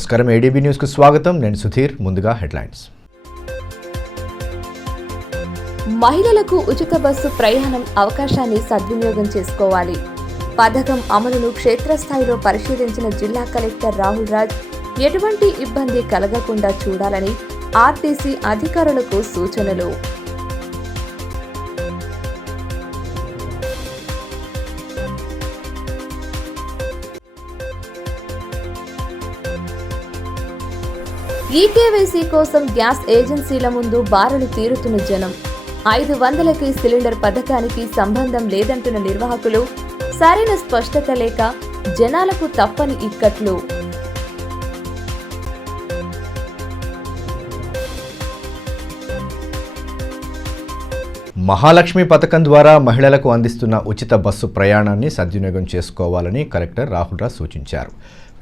నమస్కారం ADB news కు స్వాగతం నేను సుధీర్ ముందుగా హెడ్లైన్స్ మహిళలకు ఉచిత బస్సు ప్రయాణం అవకాశాన్ని సద్వినియోగం చేసుకోవాలి పథకం అమలును క్షేత్రస్థాయిలో పరిశీలించిన జిల్లా కలెక్టర్ రాహుల్ రాజ్ ఎటువంటి ఇబ్బంది కలగకుండా చూడాలని ఆర్టీసీ అధికారులకు సూచనలు ఈకేవైసీ కోసం గ్యాస్ ఏజెన్సీల ముందు బారులు తీరుతున్న జనం 500కి సిలిండర్ పథకానికి సంబంధం లేదంటున్న నిర్వాహకులు సరైన స్పష్టత లేక జనాలకు తప్పని ఇక్కట్లు మహాలక్ష్మి పథకం ద్వారా మహిళలకు అందిస్తున్న ఉచిత బస్సు ప్రయాణాన్ని సద్వినియోగం చేసుకోవాలని కలెక్టర్ రాహుల్ రాజ్ సూచించారు.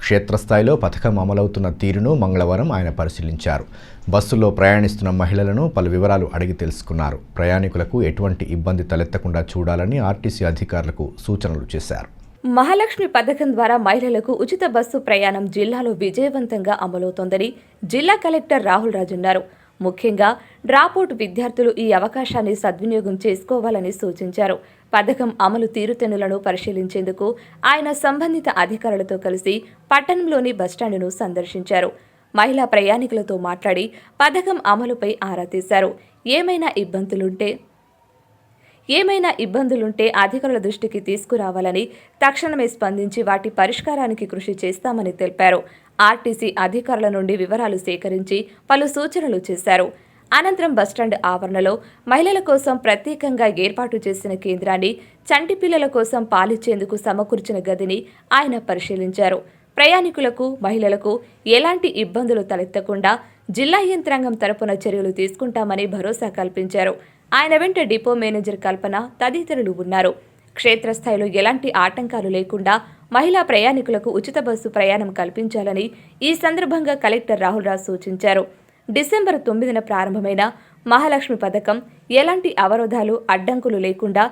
క్షేత్రస్థాయిలో పథకం అమలవుతున్న తీరును మంగళవారం ఆయన పరిశీలించారు. బస్సుల్లో ప్రయాణిస్తున్న మహిళలను పలు వివరాలు అడిగి తెలుసుకున్నారు. ప్రయాణికులకు ఎటువంటి ఇబ్బంది తలెత్తకుండా చూడాలని ఆర్టీసీ అధికారులకు సూచనలు చేశారు. మహాలక్ష్మి పథకం ద్వారా మహిళలకు ఉచిత బస్సు ప్రయాణం జిల్లాలో విజయవంతంగా అమలవుతోందని జిల్లా కలెక్టర్ రాహుల్ రాజ్ అన్నారు. ముఖ్యంగా డ్రాపౌట్ విద్యార్థులు ఈ అవకాశాన్ని సద్వినియోగం చేసుకోవాలని సూచించారు. పథకం అమలు తీరుతెన్నులను పరిశీలించేందుకు ఆయన సంబంధిత అధికారులతో కలిసి పట్టణంలోని బస్టాండును సందర్శించారు. మహిళా ప్రయాణికులతో మాట్లాడి పథకం అమలుపై ఆరా తీశారు. ఏమైనా ఇబ్బందులుంటే అధికారుల దృష్టికి తీసుకురావాలని తక్షణమే స్పందించి వాటి పరిష్కారానికి కృషి చేస్తామని తెలిపారు. ఆర్టీసీ అధికారుల నుండి వివరాలు సేకరించి పలు సూచనలు చేశారు. అనంతరం బస్టాండ్ ఆవరణలో మహిళల కోసం ప్రత్యేకంగా ఏర్పాటు చేసిన కేంద్రాన్ని, చంటి పిల్లల కోసం పాలిచ్చేందుకు సమకూర్చిన గదిని ఆయన పరిశీలించారు. ప్రయాణికులకు, మహిళలకు ఎలాంటి ఇబ్బందులు తలెత్తకుండా జిల్లా యంత్రాంగం తరపున చర్యలు తీసుకుంటామని భరోసా కల్పించారు. ఆయన వెంట డిపో మేనేజర్ కల్పన తదితరులు ఉన్నారు. క్షేత్రస్థాయిలో ఎలాంటి ఆటంకాలు లేకుండా మహిళా ప్రయాణికులకు ఉచిత బస్సు ప్రయాణం కల్పించాలని ఈ సందర్భంగా కలెక్టర్ రాహుల్ రాజ్ సూచించారు. డిసెంబర్ 9న ప్రారంభమైన మహాలక్ష్మి పథకం ఎలాంటి అవరోధాలు, అడ్డంకులు లేకుండా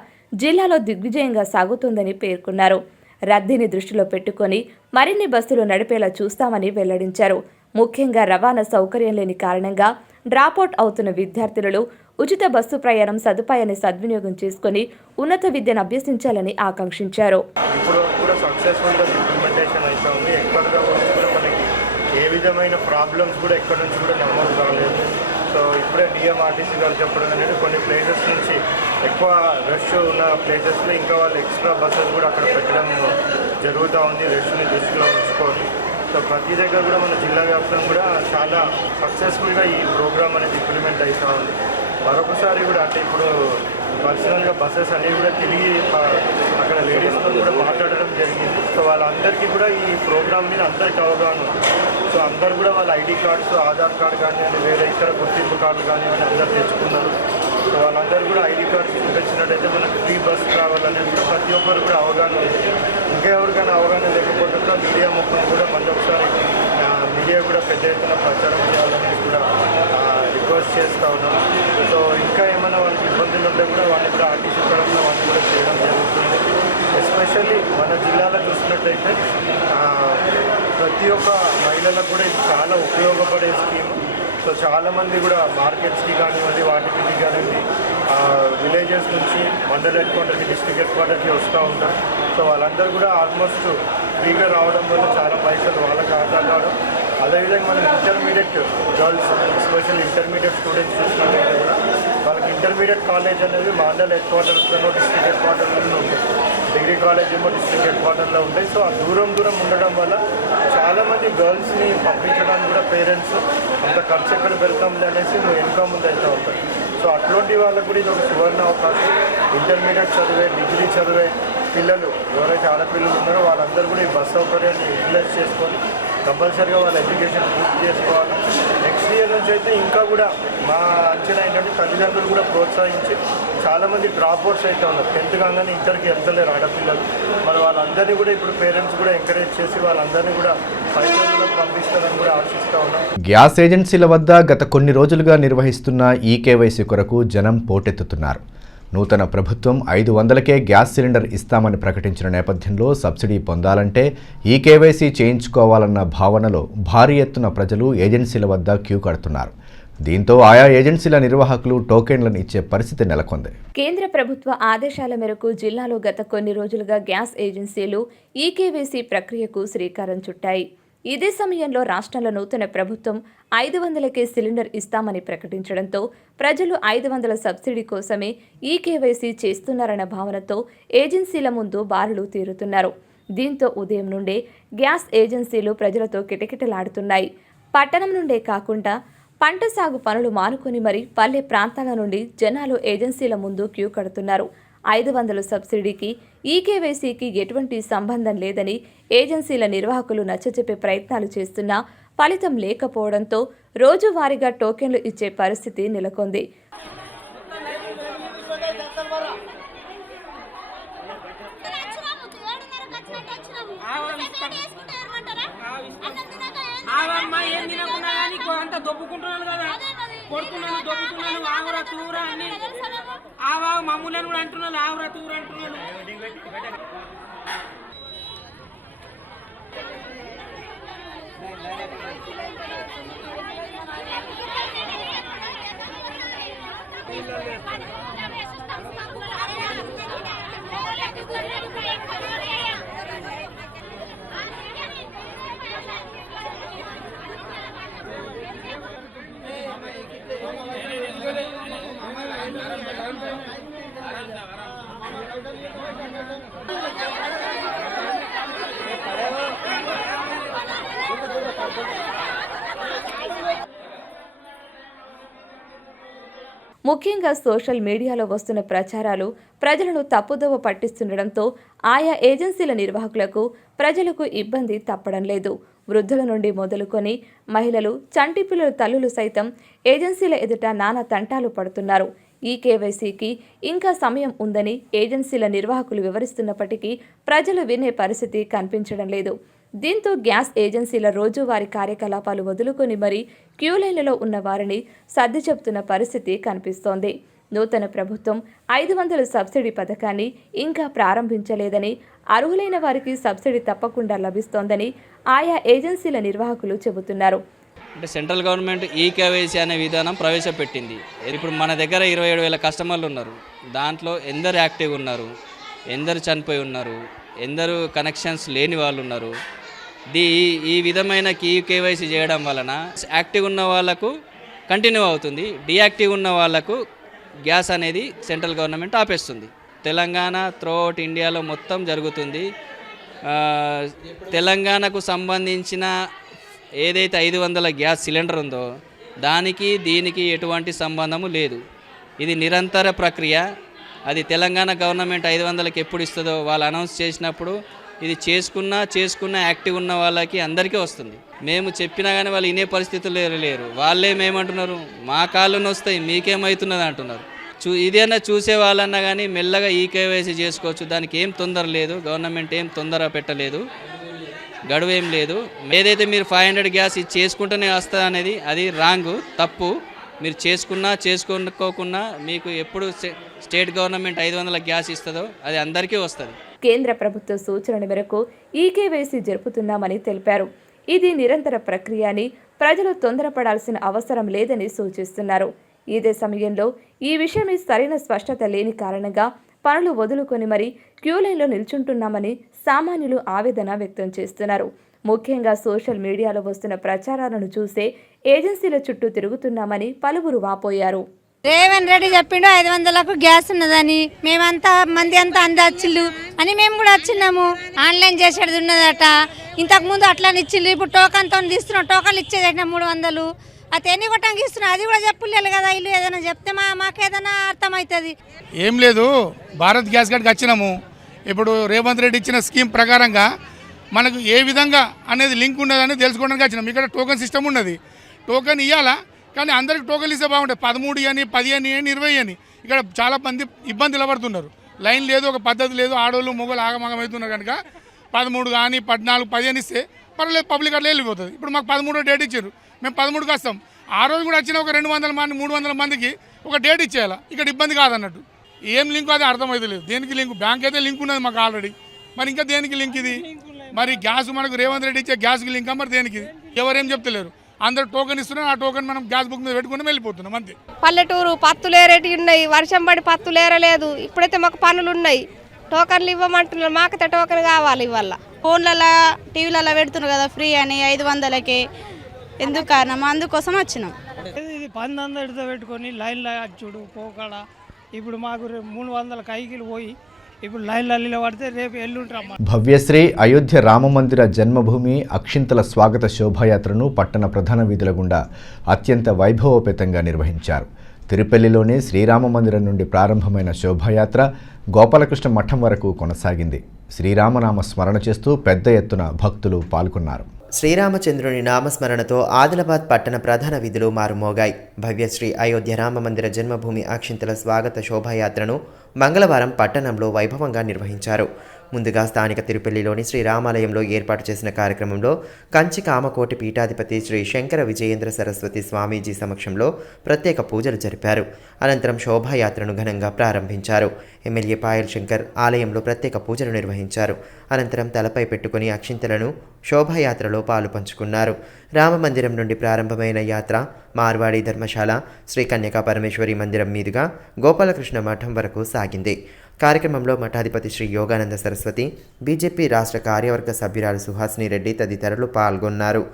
జిల్లాలో దిగ్విజయంగా సాగుతోందని పేర్కొన్నారు. రద్దీని దృష్టిలో పెట్టుకుని మరిన్ని బస్సులు నడిపేలా చూస్తామని వెల్లడించారు. ముఖ్యంగా రవాణా సౌకర్యం లేని కారణంగా డ్రాపౌట్ అవుతున్న విద్యార్థులు ఉచిత బస్సు ప్రయాణం సదుపాయాన్ని సద్వినియోగం చేసుకుని ఉన్నత విద్యను అభ్యసించాలని ఆకాంక్షించారు. ఏ విధమైన ప్రాబ్లమ్స్ కూడా ఎక్కడి నుంచి కూడా నమోదు కాలేదు. సో ఇప్పుడే డిఎంఆర్టీసీ గారు చెప్పడం అనేది కొన్ని ప్లేసెస్ నుంచి ఎక్కువ రష్ ఉన్న ప్లేసెస్లో ఇంకా వాళ్ళు ఎక్స్ట్రా బస్సెస్ కూడా అక్కడ పెట్టడం జరుగుతూ ఉంది, రష్ని దృష్టిలో ఉంచుకొని. సో ప్రతి దగ్గర కూడా మన జిల్లా వ్యాప్తంగా కూడా చాలా సక్సెస్ఫుల్గా ఈ ప్రోగ్రామ్ అనేది ఇంప్లిమెంట్ అవుతూ ఉంది. మరొకసారి కూడా అంటే ఇప్పుడు పర్సనల్గా బస్సెస్ అనేవి కూడా తిరిగి అక్కడ లేడీస్తో కూడా మాట్లాడడం జరిగింది. సో వాళ్ళందరికీ కూడా ఈ ప్రోగ్రామ్ మీద అందరికీ అవగాహన ఉంది. సో అందరు కూడా వాళ్ళ ఐడి కార్డ్స్, ఆధార్ కార్డు కానివ్వండి, వేరే ఇతర గుర్తింపు కార్డులు కానివ్వండి అందరు తెచ్చుకున్నారు. సో వాళ్ళందరూ కూడా ఐడి కార్డ్స్ చూపించినట్టయితే మనకు ఫ్రీ బస్ ట్రావెల్ కూడా ప్రతి ఒక్కరు కూడా అవగాహన ఉంది. ఇంకా ఎవరికైనా అవగాహన లేకపోతే కూడా మీడియా మొత్తం కూడా మళ్ళీ ఒకసారి మీడియా కూడా పెద్ద ఎత్తున ప్రచారం చేయాలని కూడా రిక్వెస్ట్ చేస్తూ ఉన్నాం. సో ఇంకా ఏమైనా వాళ్ళకి ఇబ్బందులు ఉంటే కూడా వాళ్ళు కూడా ఆర్టీసీ పరంగా వాళ్ళు కూడా చేయడం జరుగుతుంది. ఎస్పెషల్లీ మన జిల్లాలో చూసినట్టయితే ప్రతి ఒక్క మహిళలకు కూడా ఇది చాలా ఉపయోగపడే స్కీమ్. సో చాలామంది కూడా మార్కెట్స్కి కానివ్వండి, వాటికి కానివ్వండి, విలేజెస్ నుంచి మండల హెడ్ క్వార్టర్కి, డిస్ట్రిక్ట్ హెడ్ క్వార్టర్కి వస్తూ ఉంటారు. సో వాళ్ళందరూ కూడా ఆల్మోస్ట్ ఫ్రీగా రావడం వల్ల చాలా పైసలు వాళ్ళకి ఆదా కావడం. అదేవిధంగా మనం intermediate girls, especial intermediate students చూసినట్టయితే కూడా వాళ్ళకి ఇంటర్మీడియట్ కాలేజ్ అనేది మండల హెడ్ క్వార్టర్స్లోనూ, డిస్ట్రిక్ట్ హెడ్ క్వార్టర్లోనూ ఉంటాయి. డిగ్రీ కాలేజ్ ఏమో డిస్ట్రిక్ట్ హెడ్ క్వార్టర్లో ఉంటాయి. సో ఆ దూరం ఉండడం వల్ల చాలామంది గర్ల్స్ని పంపించడానికి కూడా పేరెంట్స్ అంత ఖర్చు ఎక్కడ పెడతాంలే అనేసి వెనుక ముందు అవుతూ ఉంటారు. సో అట్లాంటి వాళ్ళకు కూడా ఇది ఒక సువర్ణ అవకాశం. ఇంటర్మీడియట్ చదివే, డిగ్రీ చదివే పిల్లలు ఎవరైతే ఆడపిల్లలు ఉన్నారో వాళ్ళందరూ కూడా ఈ బస్ సౌకర్యాన్ని యూటిలైజ్ చేసుకొని కంపల్సరీగా వాళ్ళ ఎడ్యుకేషన్ పూర్తి చేసుకోవాలి. నెక్స్ట్ ఇయర్ నుంచి అయితే ఇంకా కూడా మా అంచనా ఏంటంటే తల్లిదండ్రులు కూడా ప్రోత్సహించి చాలామంది డ్రాప్అవుట్స్ అయితే ఉన్నారు. 10th కాగానే ఇంటర్కి వెళ్తలేరు ఆడపిల్లలు. మరి వాళ్ళందరినీ కూడా ఇప్పుడు పేరెంట్స్ కూడా ఎంకరేజ్ చేసి వాళ్ళందరినీ కూడా పైసలు పంపిస్తారని కూడా ఆశిస్తూ ఉన్నాం. గ్యాస్ ఏజెన్సీల వద్ద గత కొన్ని రోజులుగా నిర్వహిస్తున్న ఈకేవైసీ కొరకు జనం పోటెత్తుతున్నారు. నూతన ప్రభుత్వం 500కే గ్యాస్ సిలిండర్ ఇస్తామని ప్రకటించిన నేపథ్యంలో సబ్సిడీ పొందాలంటే ఈకేవైసీ చేయించుకోవాలన్న భావనలో భారీ ఎత్తున ప్రజలు ఏజెన్సీల వద్ద క్యూ కడుతున్నారు. దీంతో ఆయా ఏజెన్సీల నిర్వాహకులు టోకెన్లను ఇచ్చే పరిస్థితి నెలకొంది. కేంద్ర ప్రభుత్వ ఆదేశాల మేరకు జిల్లాలో గత కొన్ని రోజులుగా గ్యాస్ ఏజెన్సీలు ఈకేవైసీ ప్రక్రియకు శ్రీకారం చుట్టాయి. ఇదే సమయంలో రాష్ట్రంలో నూతన ప్రభుత్వం 500కే సిలిండర్ ఇస్తామని ప్రకటించడంతో ప్రజలు 500 సబ్సిడీ కోసమే ఈకేవైసీ చేస్తున్నారన్న భావనతో ఏజెన్సీల ముందు బారులు తీరుతున్నారు. దీంతో ఉదయం నుండే గ్యాస్ ఏజెన్సీలు ప్రజలతో కిటకిటలాడుతున్నాయి. పట్టణం నుండే కాకుండా పంట సాగు పనులు మానుకొని మరీ పల్లె ప్రాంతాల నుండి జనాలు ఏజెన్సీల ముందు క్యూ కడుతున్నారు. 500 సబ్సిడీకి ఈకేవైసీకి ఎటువంటి సంబంధం లేదని ఏజెన్సీల నిర్వాహకులు నచ్చచెప్పే ప్రయత్నాలు చేస్తున్నా ఫలితం లేకపోవడంతో రోజువారీగా టోకెన్లు ఇచ్చే పరిస్థితి నెలకొంది. దొబ్బుకుంటున్నాను కదా, దొబ్బుతున్నాను ఆవురా తూరా అని ఆవా మామూలని కూడా అంటున్నాను, ఆవురా తూరా అంటున్నాను. ముఖ్యంగా సోషల్ మీడియాలో వస్తున్న ప్రచారాలు ప్రజలను తప్పుదోవ పట్టిస్తుండటంతో ఆయా ఏజెన్సీల నిర్వాహకులకు ప్రజలకు ఇబ్బంది తప్పడం లేదు. వృద్ధుల నుండి మొదలుకొని మహిళలు, చంటి పిల్లల తల్లులు సైతం ఏజెన్సీల ఎదుట నానా తంటాలు పడుతున్నారు. ఈ కేవైసీకి ఇంకా సమయం ఉందని ఏజెన్సీల నిర్వాహకులు వివరిస్తున్నప్పటికీ ప్రజలు వినే పరిస్థితి కనిపించడం లేదు. దీంతో గ్యాస్ ఏజెన్సీల రోజువారీ కార్యకలాపాలు వదులుకొని మరీ క్యూలైన్లలో ఉన్న వారిని సర్ది చెబుతున్న పరిస్థితి కనిపిస్తోంది. నూతన ప్రభుత్వం 500 సబ్సిడీ పథకాన్ని ఇంకా ప్రారంభించలేదని, అర్హులైన వారికి సబ్సిడీ తప్పకుండా లభిస్తోందని ఆయా ఏజెన్సీల నిర్వాహకులు చెబుతున్నారు. అంటే సెంట్రల్ గవర్నమెంట్ ఈకేవైసీ అనే విధానం ప్రవేశపెట్టింది. ఇప్పుడు మన దగ్గర 27,000 కస్టమర్లు ఉన్నారు. దాంట్లో ఎందరు యాక్టివ్ ఉన్నారు, ఎందరు చనిపోయి ఉన్నారు, ఎందరు కనెక్షన్స్ లేని వాళ్ళు ఉన్నారు. ఈ విధమైన ఈకేవైసీ చేయడం వలన యాక్టివ్ ఉన్న వాళ్ళకు కంటిన్యూ అవుతుంది, డీయాక్టివ్ ఉన్న వాళ్ళకు గ్యాస్ అనేది సెంట్రల్ గవర్నమెంట్ ఆపేస్తుంది. తెలంగాణ త్రూఅవుట్ ఇండియాలో మొత్తం జరుగుతుంది. తెలంగాణకు సంబంధించిన ఏదైతే 500 గ్యాస్ సిలిండర్ ఉందో దానికి దీనికి ఎటువంటి సంబంధము లేదు. ఇది నిరంతర ప్రక్రియ. అది తెలంగాణ గవర్నమెంట్ 500కి ఎప్పుడు ఇస్తుందో వాళ్ళు అనౌన్స్ చేసినప్పుడు ఇది చేసుకున్న యాక్టివ్ ఉన్న వాళ్ళకి అందరికీ వస్తుంది. మేము చెప్పినా కానీ వాళ్ళు వినే పరిస్థితులు లేరు. వాళ్ళే మేమంటున్నారు, మా కాళ్ళు నొస్తాయి మీకేమవుతున్నది అంటున్నారు. ఇదేనా చూసే వాళ్ళన్నా కానీ మెల్లగా ఈకేవైసీ చేసుకోవచ్చు. దానికి ఏం తొందర లేదు, గవర్నమెంట్ ఏం తొందర పెట్టలేదు, గడువు ఏం లేదు. ఏదైతే మీరు 500 గ్యాస్ ఇది చేసుకుంటూనే వస్తుంది అనేది అది రాంగ్, తప్పు. మీరు చేసుకోకున్నా మీకు ఎప్పుడు స్టేట్ గవర్నమెంట్ 500 గ్యాస్ ఇస్తుందో అది అందరికీ వస్తుంది. కేంద్ర ప్రభుత్వ సూచనల మేరకు ఈకేవైసీ జరుపుతున్నామని తెలిపారు. ఇది నిరంతర ప్రక్రియ అని, ప్రజలు తొందరపడాల్సిన అవసరం లేదని సూచిస్తున్నారు. ఇదే సమయంలో ఈ విషయమై సరైన స్పష్టత లేని కారణంగా పనులు వదులుకొని మరీ క్యూలైన్లో నిల్చుంటున్నామని సామాన్యులు ఆవేదన వ్యక్తం చేస్తున్నారు. ముఖ్యంగా సోషల్ మీడియాలో వస్తున్న ప్రచారాలను చూసే ఏజెన్సీల చుట్టూ తిరుగుతున్నామని పలువురు వాపోయారు. రేవంత్ రెడ్డి చెప్పిండు 500లకు గ్యాస్ ఉన్నదని, మేమంతా మంది అంతా అందచ్చిళ్ళు అని మేము కూడా వచ్చినాము. ఆన్లైన్ చేసేది ఉన్నదట, ఇంతకుముందు అట్లా ఇచ్చిళ్ళు, ఇప్పుడు టోకన్తో తీస్తున్నాం. టోకన్లు ఇచ్చేది 300, అది ఎన్ని కొట్టంగా ఇస్తున్నాం అది కూడా చెప్పలేదు కదా. ఇల్లు ఏదైనా చెప్తే మాకేదైనా అర్థమవుతుంది. ఏం లేదు, భారత్ గ్యాస్ కార్డ్కి వచ్చినాము. ఇప్పుడు రేవంత్ రెడ్డి ఇచ్చిన స్కీమ్ ప్రకారంగా మనకు ఏ విధంగా అనేది లింక్ ఉన్నదని తెలుసుకోవడానికి వచ్చినాం. ఇక్కడ టోకెన్ సిస్టమ్ ఉన్నది, టోకెన్ ఇవ్వాలా, కానీ అందరికి టోకెన్ ఇస్తే బాగుంటుంది. 13 అని 10 అని 20 అని ఇక్కడ చాలా మంది ఇబ్బందులు పడుతున్నారు. లైన్ లేదు, ఒక పద్ధతి లేదు, ఆడోళ్ళు మొగలు ఆగమాగం అవుతున్నారు. కనుక 13 కానీ 14, 10 అని ఇస్తే పర్వాలేదు, పబ్లిక్ అట్లా వెళ్ళిపోతుంది. ఇప్పుడు మాకు 13 డేట్ ఇచ్చారు, మేము 13కి వస్తాం. ఆ రోజు కూడా వచ్చిన ఒక 200 మంది 300 మందికి ఒక డేట్ ఇచ్చేయాలి. ఇక్కడ ఇబ్బంది కాదన్నట్టు. ఏం లింక్ అది అర్థమైతే లేదు. దేనికి లింక్? బ్యాంక్ అయితే లింక్ ఉన్నది మాకు ఆల్రెడీ, మరి ఇంకా దేనికి లింక్ ఇది? మరి గ్యాస్ మనకు రేవంత్ రెడ్డి ఇచ్చే గ్యాస్కి లింకా మరి దేనికి? ఎవరేం చెప్తలేరు. అందరు టోకెన్ ఇస్తున్నారు, ఆ టోకెన్ మనం గ్యాస్ బుక్ మీద పెట్టుకుని వెళ్ళిపోతున్నాం అంతే. పల్లెటూరు పత్తులేరేటి ఉన్నాయి, వర్షం పడి పత్తులేరలేదు. ఇప్పుడైతే మాకు పనులు ఉన్నాయి, టోకన్లు ఇవ్వమంటున్నారు. మాకైతే టోకెన్ కావాలి ఇవాళ. ఫోన్లలో టీవీలలో పెడుతున్నారు కదా ఫ్రీ అని 500కి, ఎందుకు కారణం? అందుకోసం వచ్చినాం. ఇది 1200 పెట్టుకొని లైన్లో చూడు పోకాడ. ఇప్పుడు మాకు 300 కైకిలు పోయి ఇప్పుడు లైన్లో నిలబడితే రేపు ఎల్లుంటాం. భవ్యశ్రీ అయోధ్య రామమందిర జన్మభూమి అక్షింతల స్వాగత శోభాయాత్రను పట్టణ ప్రధాన వీధుల గుండా అత్యంత వైభవోపేతంగా నిర్వహించారు. తిరుపల్లిలోని శ్రీరామ మందిరం నుండి ప్రారంభమైన శోభాయాత్ర గోపాలకృష్ణ మఠం వరకు కొనసాగింది. శ్రీరామనామ స్మరణ చేస్తూ పెద్ద ఎత్తున భక్తులు పాల్గొన్నారు. శ్రీరామచంద్రుని నామస్మరణతో ఆదిలాబాద్ పట్టణ ప్రధాన వీధులు మారుమోగాయి. భవ్యశ్రీ అయోధ్య రామమందిర జన్మభూమి అక్షింతల స్వాగత శోభాయాత్రను మంగళవారం పట్టణంలో వైభవంగా నిర్వహించారు. ముందుగా స్థానిక తిరుపల్లిలోని శ్రీరామాలయంలో ఏర్పాటు చేసిన కార్యక్రమంలో కంచి కామకోటి పీఠాధిపతి శ్రీ శంకర విజయేంద్ర సరస్వతి స్వామీజీ సమక్షంలో ప్రత్యేక పూజలు జరిపారు. అనంతరం శోభాయాత్రను ఘనంగా ప్రారంభించారు. ఎమ్మెల్యే పాయల్ శంకర్ ఆలయంలో ప్రత్యేక పూజలు నిర్వహించారు. అనంతరం తలపై పెట్టుకుని అక్షింతలను శోభాయాత్రలో పాలు పంచుకున్నారు. రామమందిరం నుండి ప్రారంభమైన యాత్ర మార్వాడి ధర్మశాల శ్రీ కన్యకా పరమేశ్వరి మందిరం మీదుగా గోపాలకృష్ణ మఠం వరకు సాగింది. కార్యక్రమంలో మఠాధిపతి శ్రీ యోగానంద సరస్వతి, బీజేపీ రాష్ట్ర కార్యవర్గ సభ్యురాలు సుహాసిని రెడ్డి తదితరులు పాల్గొన్నారు.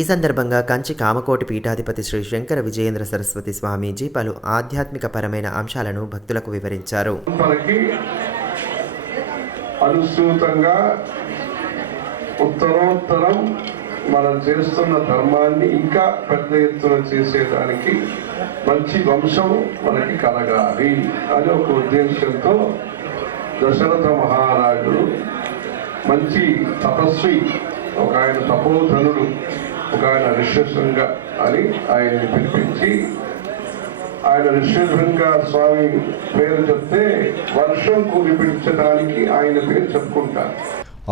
ఈ సందర్భంగా కంచి కామకోటి పీఠాధిపతి శ్రీ శంకర విజయేంద్ర సరస్వతి స్వామీజీ పలు ఆధ్యాత్మిక పరమైన అంశాలను భక్తులకు వివరించారు. అనుసూతంగా ఉత్తరోత్తరం మనం చేస్తున్న ధర్మాన్ని ఇంకా పెద్ద ఎత్తున చేసేదానికి మంచి వంశం మనకి కలగాలి అనే ఒక ఉద్దేశంతో దశరథ మహారాజుడు మంచి తపస్వి, ఒక ఆయన తపోధనుడు, ఒక ఆయన ఋష్యశృంగ అని ఆయన్ని పిలిపించి ఆయన ఋష్యశృంగ స్వామి పేరు చెప్తే వర్షం కురిపించడానికి ఆయన పేరు చెప్పుకుంటారు.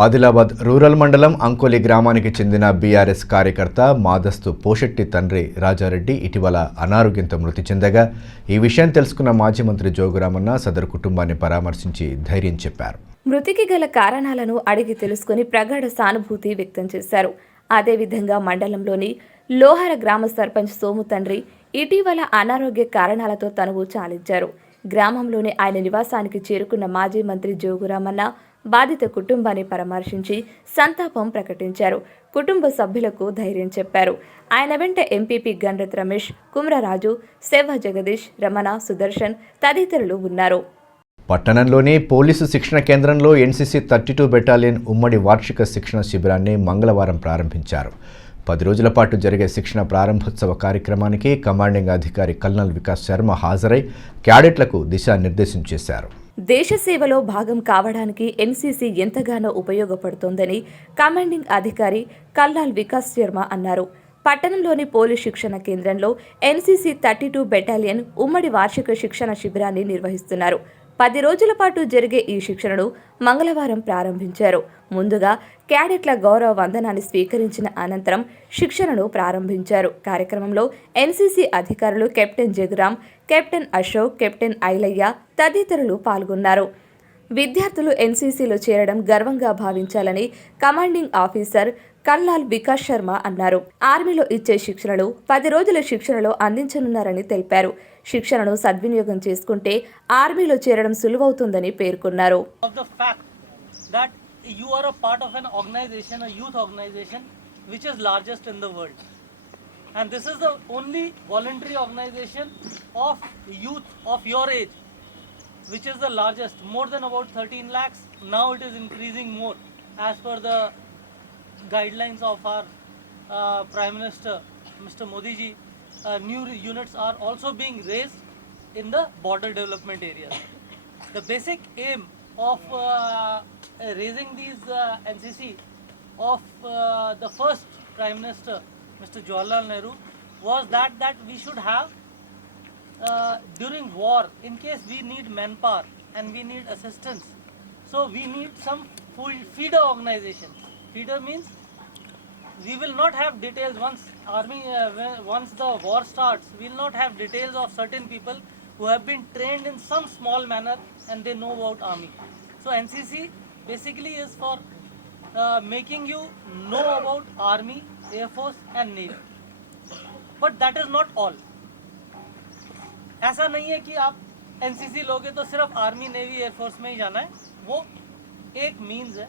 ఆదిలాబాద్ రూరల్ మండలం అంకోలి గ్రామానికి చెందిన బీఆర్ఎస్ కార్యకర్త మాదస్తు పోషెట్టి తండ్రి రాజారెడ్డి ఇటీవల అనారోగ్యంతో మృతి చెందగా ఈ విషయం తెలుసుకున్న మాజీ మంత్రి జోగురామన్న సదరు కుటుంబాన్ని పరామర్శించి ధైర్యం చెప్పారు. మృతికి గల కారణాలను అడిగి తెలుసుకుని ప్రగాఢ సానుభూతి వ్యక్తం చేశారు. అదేవిధంగా మండలంలోని లోహర గ్రామ సర్పంచ్ సోము తండ్రి ఇటీవల అనారోగ్య కారణాలతో తనువు చాలించారు. గ్రామంలోని ఆయన నివాసానికి చేరుకున్న మాజీ మంత్రి జోగురామన్న బాధిత కుటుంబాన్ని పరామర్శించి సంతాపం ప్రకటించారు. కుటుంబ సభ్యులకు ధైర్యం చెప్పారు. ఆయన వెంట ఎంపీపీ గండ్రత్ రమేష్, కుమ్రరాజు, సెవ్వ జగదీష్, రమణ, సుదర్శన్ తదితరులు ఉన్నారు. పట్టణంలోని పోలీసు శిక్షణ కేంద్రంలో ఎన్సీసీ 32 బెటాలియన్ ఉమ్మడి వార్షిక శిక్షణ శిబిరాన్ని మంగళవారం ప్రారంభించారు. 10 రోజుల పాటు జరిగే శిక్షణ ప్రారంభోత్సవ కార్యక్రమానికి కమాండింగ్ అధికారి కల్నల్ వికాస్ శర్మ హాజరై క్యాడెట్లకు దిశానిర్దేశం చేశారు. దేశ సేవలో భాగం కావడానికి ఎన్సీసీ ఎంతగానో ఉపయోగపడుతోందని కమాండింగ్ అధికారి కల్నల్ వికాస్ శర్మ అన్నారు. పట్టణంలోని పోలీస్ శిక్షణ కేంద్రంలో ఎన్సీసీ 32 బెటాలియన్ ఉమ్మడి వార్షిక శిక్షణ శిబిరాన్ని నిర్వహిస్తున్నారు. 10 రోజుల పాటు జరిగే ఈ శిక్షణను మంగళవారం ప్రారంభించారు. ముందుగా క్యాడెట్ల గౌరవ వందనాన్ని స్వీకరించిన అనంతరం శిక్షణను ప్రారంభించారు. కార్యక్రమంలో ఎన్సీసీ అధికారులు captain Jagaram, captain Ashok, captain Ailayya తదితరులు పాల్గొన్నారు. విద్యార్థులు ఎన్సీసీలో చేరడం గర్వంగా భావించాలని commanding officer colonel Vikas Sharma అన్నారు. ఆర్మీలో ఇచ్చే శిక్షణలు 10 రోజుల శిక్షణలో అందించనున్నారని తెలిపారు. శిక్షణను సద్వినియోగం చేసుకుంటే ఆర్మీలో చేరడం సులువవుతుందని పేర్కొన్నారు. You are a part of an organization, a youth organization, which is largest in the world. And this is the only voluntary organization of youth of your age, which is the largest, more than about 13 lakhs. Now it is increasing more as per the guidelines of our Prime Minister, Mr. Modi ji. New units are also being raised in the border development areas. The basic aim of raising these NCC of the first Prime Minister, Mr. Jawaharlal Nehru, was that we should have during war, in case we need manpower and we need assistance, so we need some feeder organization. Feeder means we will not have details once once the war starts. We will not have details of certain people who have been trained in some small manner and they know about army. So NCC basically is for making you know about army, air force and navy. But that is not all. ऐसा नहीं है कि आप NCC लोगे तो सिर्फ army navy air force में ही जाना है. वो एक मीन्स है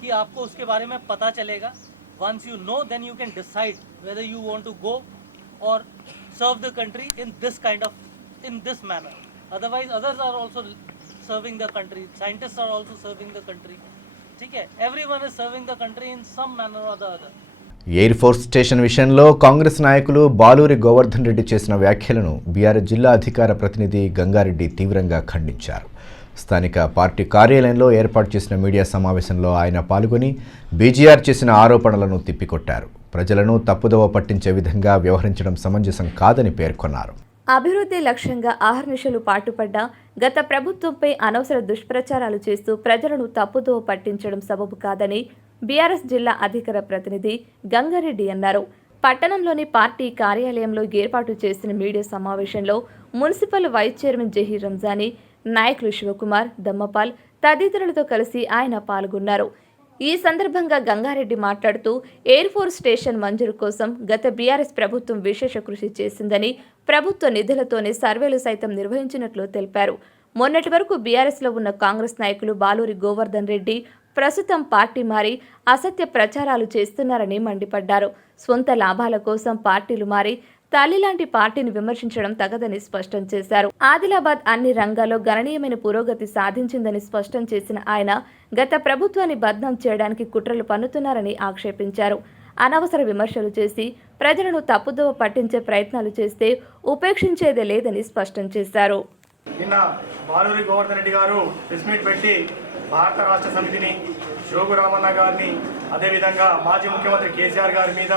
कि आपको उसके बारे में पता चलेगा. Once you know, then you can decide whether you want to go or serve the country in this manner. Otherwise, others are also serving the country. Scientists are also serving the country. ठीक है? Everyone is serving the country in some manner or the other. Air force station విషయంలో కాంగ్రెస్ నాయకులు బాలూరి గోవర్ధన్ రెడ్డి చేసిన వ్యాఖ్యలను BRS జిల్లా అధికార ప్రతినిధి గంగారెడ్డి తీవ్రంగా ఖండించారు. స్థానిక పార్టీ కార్యాలయంలో ఏర్పాటు చేసిన మీడియా సమావేశంలో ఆయన పాల్గొని బీజీఆర్ చేసిన ఆరోపణలను తిప్పికొట్టారు. ప్రజలను తప్పుదోవ పట్టించే విధంగా వ్యవహరించడం సమంజసం కాదని పేర్కొన్నారు. అభివృద్ధి లక్ష్యంగా ఆహర్నిశలు పాటుపడ్డ గత ప్రభుత్వంపై అనవసర దుష్ప్రచారాలు చేస్తూ ప్రజలను తప్పుదోవ పట్టించడం సబబు కాదని బీఆర్ఎస్ జిల్లా అధికార ప్రతినిధి గంగారెడ్డి అన్నారు. పట్టణంలోని పార్టీ కార్యాలయంలో ఏర్పాటు చేసిన మీడియా సమావేశంలో municipal vice chairman Zaheer Ramzani, నాయకులు శివకుమార్, దమ్మపాల్ తదితరులతో కలిసి ఆయన పాల్గొన్నారు. ఈ సందర్భంగా గంగారెడ్డి మాట్లాడుతూ ఎయిర్ ఫోర్స్ స్టేషన్ మంజూరు కోసం గత బీఆర్ఎస్ ప్రభుత్వం విశేష కృషి చేసిందని, ప్రభుత్వ నిధులతోనే సర్వేలు సైతం నిర్వహించినట్లు తెలిపారు. మొన్నటి వరకు బీఆర్ఎస్లో ఉన్న కాంగ్రెస్ నాయకులు బాలూరి గోవర్ధన్ రెడ్డి ప్రస్తుతం పార్టీ మారి అసత్య ప్రచారాలు చేస్తున్నారని మండిపడ్డారు. స్వంత లాభాల కోసం పార్టీలు మారి తల్లిలాంటి పార్టీని విమర్శించడం తగదని స్పష్టం చేశారు. ఆదిలాబాద్ అన్ని రంగాల్లో గణనీయమైన పురోగతి సాధించిందని స్పష్టం చేసిన ఆయన గత ప్రభుత్వాన్ని బద్నాం చేయడానికి కుట్రలు పన్నుతున్నారని ఆక్షేపించారు. అనవసర విమర్శలు చేసి ప్రజలను తప్పుదోవ పట్టించే ప్రయత్నాలు చేస్తే ఉపేక్షించేదే లేదని స్పష్టం చేశారు. నిన్న బాలూరి గోవర్ధన్ రెడ్డి గారు ప్రెస్ మీట్ పెట్టి భారత రాష్ట్ర సమితిని, జోగు రామన్న గారిని, అదేవిధంగా మాజీ ముఖ్యమంత్రి కేసీఆర్ గారి మీద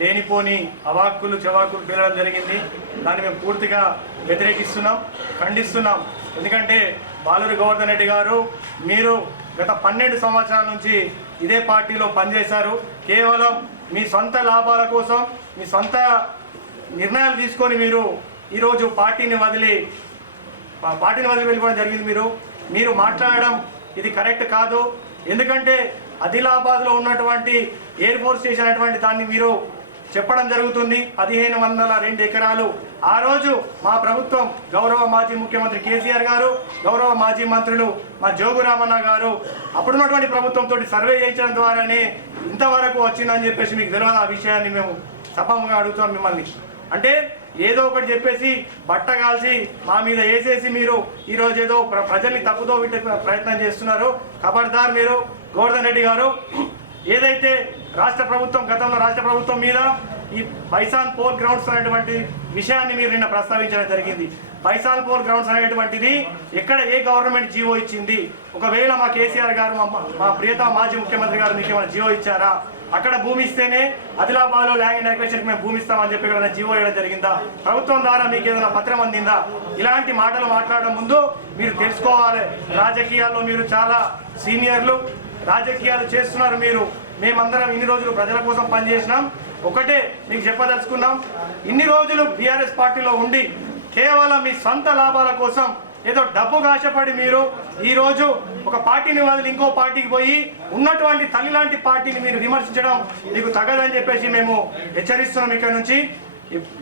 లేనిపోని అవాక్కులు చెవాకులు పేలడం జరిగింది. దాన్ని మేము పూర్తిగా వ్యతిరేకిస్తున్నాం, ఖండిస్తున్నాం. ఎందుకంటే బాలూరి గోవర్ధన్ రెడ్డి గారు మీరు గత 12 సంవత్సరాల నుంచి ఇదే పార్టీలో పనిచేశారు. కేవలం మీ సొంత లాభాల కోసం, మీ సొంత నిర్ణయాలు తీసుకొని మీరు ఈరోజు పార్టీని వదిలి వెళ్ళిపోవడం జరిగింది. మీరు మాట్లాడడం ఇది కరెక్ట్ కాదు. ఎందుకంటే ఆదిలాబాద్లో ఉన్నటువంటి ఎయిర్ ఫోర్స్ స్టేషన్ అనేటువంటి దాన్ని మీరు చెప్పడం జరుగుతుంది. 1502 ఎకరాలు ఆ రోజు మా ప్రభుత్వం, గౌరవ మాజీ ముఖ్యమంత్రి కేసీఆర్ గారు, గౌరవ మాజీ మంత్రులు మా జోగు రామన్న గారు అప్పుడున్నటువంటి ప్రభుత్వంతో సర్వే చేయించడం ద్వారానే ఇంతవరకు వచ్చిందని చెప్పేసి మీకు తెలియదు. ఆ విషయాన్ని మేము సభంగా అడుగుతాం మిమ్మల్ని. అంటే ఏదో ఒకటి చెప్పేసి బట్ట కాల్చి మా మీద వేసేసి మీరు ఈరోజు ఏదో ప్రజల్ని తప్పుదో పెట్టే ప్రయత్నం చేస్తున్నారు. ఖబర్దార్ మీరు గోవర్ధన్ రెడ్డి గారు. ఏదైతే గతంలో రాష్ట్ర ప్రభుత్వం మీద ఈ బైసాన్ పోల్ గ్రౌండ్స్ అనేటువంటి విషయాన్ని మీరు నిన్న ప్రస్తావించడం జరిగింది. బైసాన్ పోల్ గ్రౌండ్స్ అనేటువంటిది ఎక్కడ ఏ గవర్నమెంట్ జీవో ఇచ్చింది? ఒకవేళ మా కేసీఆర్ గారు, మా ప్రియతమ మాజీ ముఖ్యమంత్రి గారు మీకు ఏమైనా జీవో ఇచ్చారా? అక్కడ భూమి ఇస్తేనే ఆదిలాబాద్లో ల్యాండ్ అక్విజిషన్కి మేము భూమి ఇస్తామని చెప్పి ఏదైనా జీవో ఇవ్వడం జరిగిందా? ప్రభుత్వం ద్వారా మీకు ఏదైనా పత్రం అందిందా? ఇలాంటి మాటలు మాట్లాడడం ముందు మీరు తెలుసుకోవాలి. రాజకీయాల్లో మీరు చాలా సీనియర్లు, రాజకీయాలు చేస్తున్నారు మీరు. మేమందరం ఇన్ని రోజులు ప్రజల కోసం పనిచేసినాం. ఒకటే మీకు చెప్పదలుచుకున్నాం, ఇన్ని రోజులు బీఆర్ఎస్ పార్టీలో ఉండి కేవలం మీ సొంత లాభాల కోసం ఏదో డబ్బుకు ఆశపడి మీరు ఈరోజు ఒక పార్టీని వదిలి ఇంకో పార్టీకి పోయి ఉన్నటువంటి తల్లి లాంటి పార్టీని మీరు విమర్శించడం మీకు తగదని చెప్పేసి మేము హెచ్చరిస్తున్నాం. ఇక్కడ నుంచి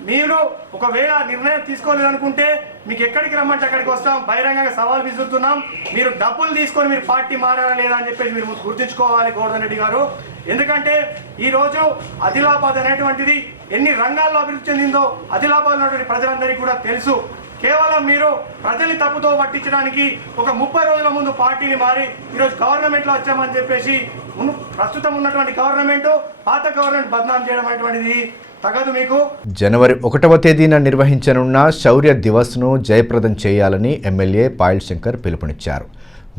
మీరు ఒకవేళ నిర్ణయం తీసుకోలేదనుకుంటే మీకు ఎక్కడికి రమ్మంటే అక్కడికి వస్తాం. బహిరంగంగా సవాల్ విసురుతున్నాం. మీరు డబ్బులు తీసుకొని మీరు పార్టీ మారారా లేదా అని చెప్పేసి మీరు గుర్తుంచుకోవాలి గోవర్ధన్ రెడ్డి గారు. ఎందుకంటే ఈరోజు ఆదిలాబాద్ అనేటువంటిది ఎన్ని రంగాల్లో అభివృద్ధి చెందిందో ఆదిలాబాద్ ఉన్నటువంటి ప్రజలందరికీ కూడా తెలుసు. కేవలం మీరు ప్రజల్ని తప్పుతో పట్టించడానికి ఒక 30 రోజుల ముందు పార్టీని మారి ఈరోజు గవర్నమెంట్లో వచ్చామని చెప్పేసి ప్రస్తుతం ఉన్నటువంటి గవర్నమెంట్ పాత గవర్నమెంట్ బద్నాం చేయడం అనేటువంటిది తగదు మీకు. జనవరి 1వ తేదీన నిర్వహించనున్న శౌర్య దివస్ను జయప్రదం చేయాలని ఎమ్మెల్యే పాయల్ శంకర్ పిలుపునిచ్చారు.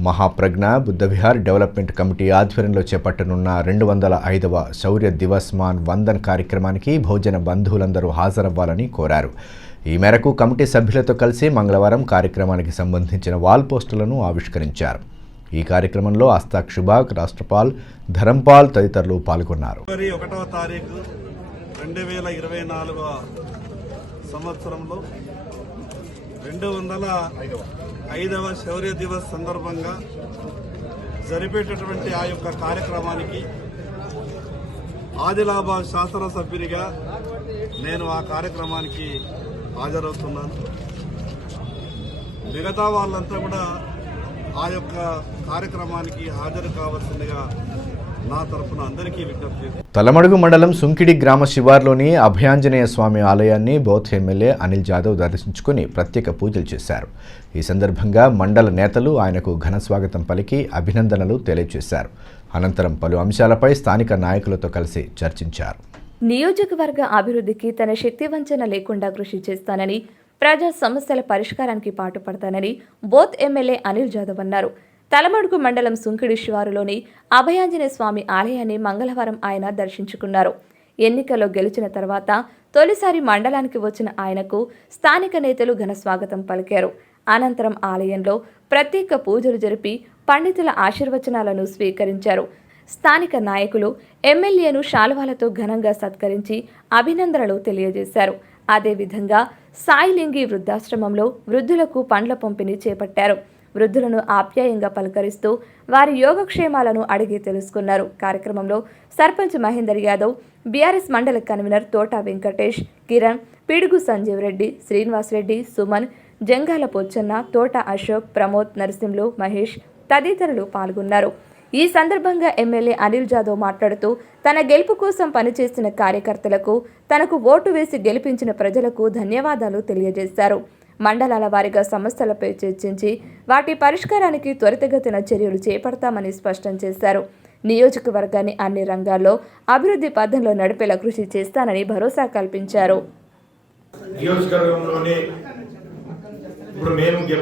మహాప్రజ్ఞ బుద్ధవిహార్ డెవలప్మెంట్ కమిటీ ఆధ్వర్యంలో చేపట్టనున్న 205వ శౌర్య దివస్ మాన్ వందన్ కార్యక్రమానికి భోజన బంధువులందరూ హాజరవ్వాలని కోరారు. ఈ మేరకు కమిటీ సభ్యులతో కలిసి మంగళవారం కార్యక్రమానికి సంబంధించిన వాల్ పోస్టులను ఆవిష్కరించారు. ఈ కార్యక్రమంలో అస్తాక్ షుబాక్, రాష్ట్రపాల్ ధరంపాల్ తదితరులు పాల్గొన్నారు. 1వ తారీఖు 2024 సంవత్సరంలో 205వ శౌర్య దివస్ సందర్భంగా జరిపేటటువంటి ఆ యొక్క కార్యక్రమానికి ఆదిలాబాద్ శాసనసభ్యునిగా నేను ఆ కార్యక్రమానికి హాజరవుతున్నాను. మిగతా వాళ్ళంతా కూడా ఆ యొక్క కార్యక్రమానికి హాజరు కావాల్సిందిగా నా తరఫున అందరికీ విజ్ఞప్తి. తలమడుగు మండలం సుంకిడి గ్రామ శివార్లోని అభయాంజనేయ స్వామి ఆలయాన్ని బోత్ ఎమ్మెల్యే అనిల్ జాదవ్ దర్శించుకుని ప్రత్యేక పూజలు చేశారు. ఈ సందర్భంగా మండల నేతలు ఆయనకు ఘన స్వాగతం పలికి అభినందనలు తెలియజేశారు. అనంతరం పలు అంశాలపై స్థానిక నాయకులతో కలిసి చర్చించారు. నియోజకవర్గ అభివృద్ధికి తన శక్తివంచన లేకుండా కృషి చేస్తానని, ప్రజా సమస్యల పరిష్కారానికి పాటుపడతానని బోత్ ఎమ్మెల్యే అనిల్ జాదవ్ అన్నారు. తలమడుగు మండలం సుంకిడి శివారులోని అభయాంజనేయ స్వామి ఆలయాన్ని మంగళవారం ఆయన దర్శించుకున్నారు. ఎన్నికల్లో గెలిచిన తర్వాత తొలిసారి మండలానికి వచ్చిన ఆయనకు స్థానిక నేతలు ఘన స్వాగతం పలికారు. అనంతరం ఆలయంలో ప్రత్యేక పూజలు జరిపి పండితుల ఆశీర్వచనాలను స్వీకరించారు. స్థానిక నాయకులు ఎమ్మెల్యేను శాలువాలతో ఘనంగా సత్కరించి అభినందనలు తెలియజేశారు. అదేవిధంగా సాయిలింగి వృద్ధాశ్రమంలో వృద్ధులకు పండ్ల పంపిణీ చేపట్టారు. వృద్ధులను ఆప్యాయంగా పలకరిస్తూ వారి యోగక్షేమాలను అడిగి తెలుసుకున్నారు. కార్యక్రమంలో సర్పంచ్ మహేందర్ యాదవ్, బీఆర్ఎస్ మండల కన్వీనర్ తోట వెంకటేష్, కిరణ్, పిడుగు సంజీవ్ రెడ్డి, శ్రీనివాస్ రెడ్డి, సుమన్, జంగాల పొచ్చన్న, తోట అశోక్, ప్రమోద్, నరసింహులు, మహేష్ తదితరులు పాల్గొన్నారు. ఈ సందర్భంగా ఎమ్మెల్యే అనిల్ జాదవ్ మాట్లాడుతూ తన గెలుపు కోసం పనిచేసిన కార్యకర్తలకు, తనకు ఓటు వేసి గెలిపించిన ప్రజలకు ధన్యవాదాలు తెలియజేశారు. మండలాల వారీగా సమస్యలపై చర్చించి వాటి పరిష్కారానికి త్వరితగతిన చర్యలు చేపడతామని స్పష్టం చేశారు. నియోజకవర్గాన్ని అన్ని రంగాల్లో అభివృద్ధి పథంలో నడిపేలా కృషి చేస్తానని భరోసా కల్పించారు. నియోజకవర్గంలోనే ఇప్పుడు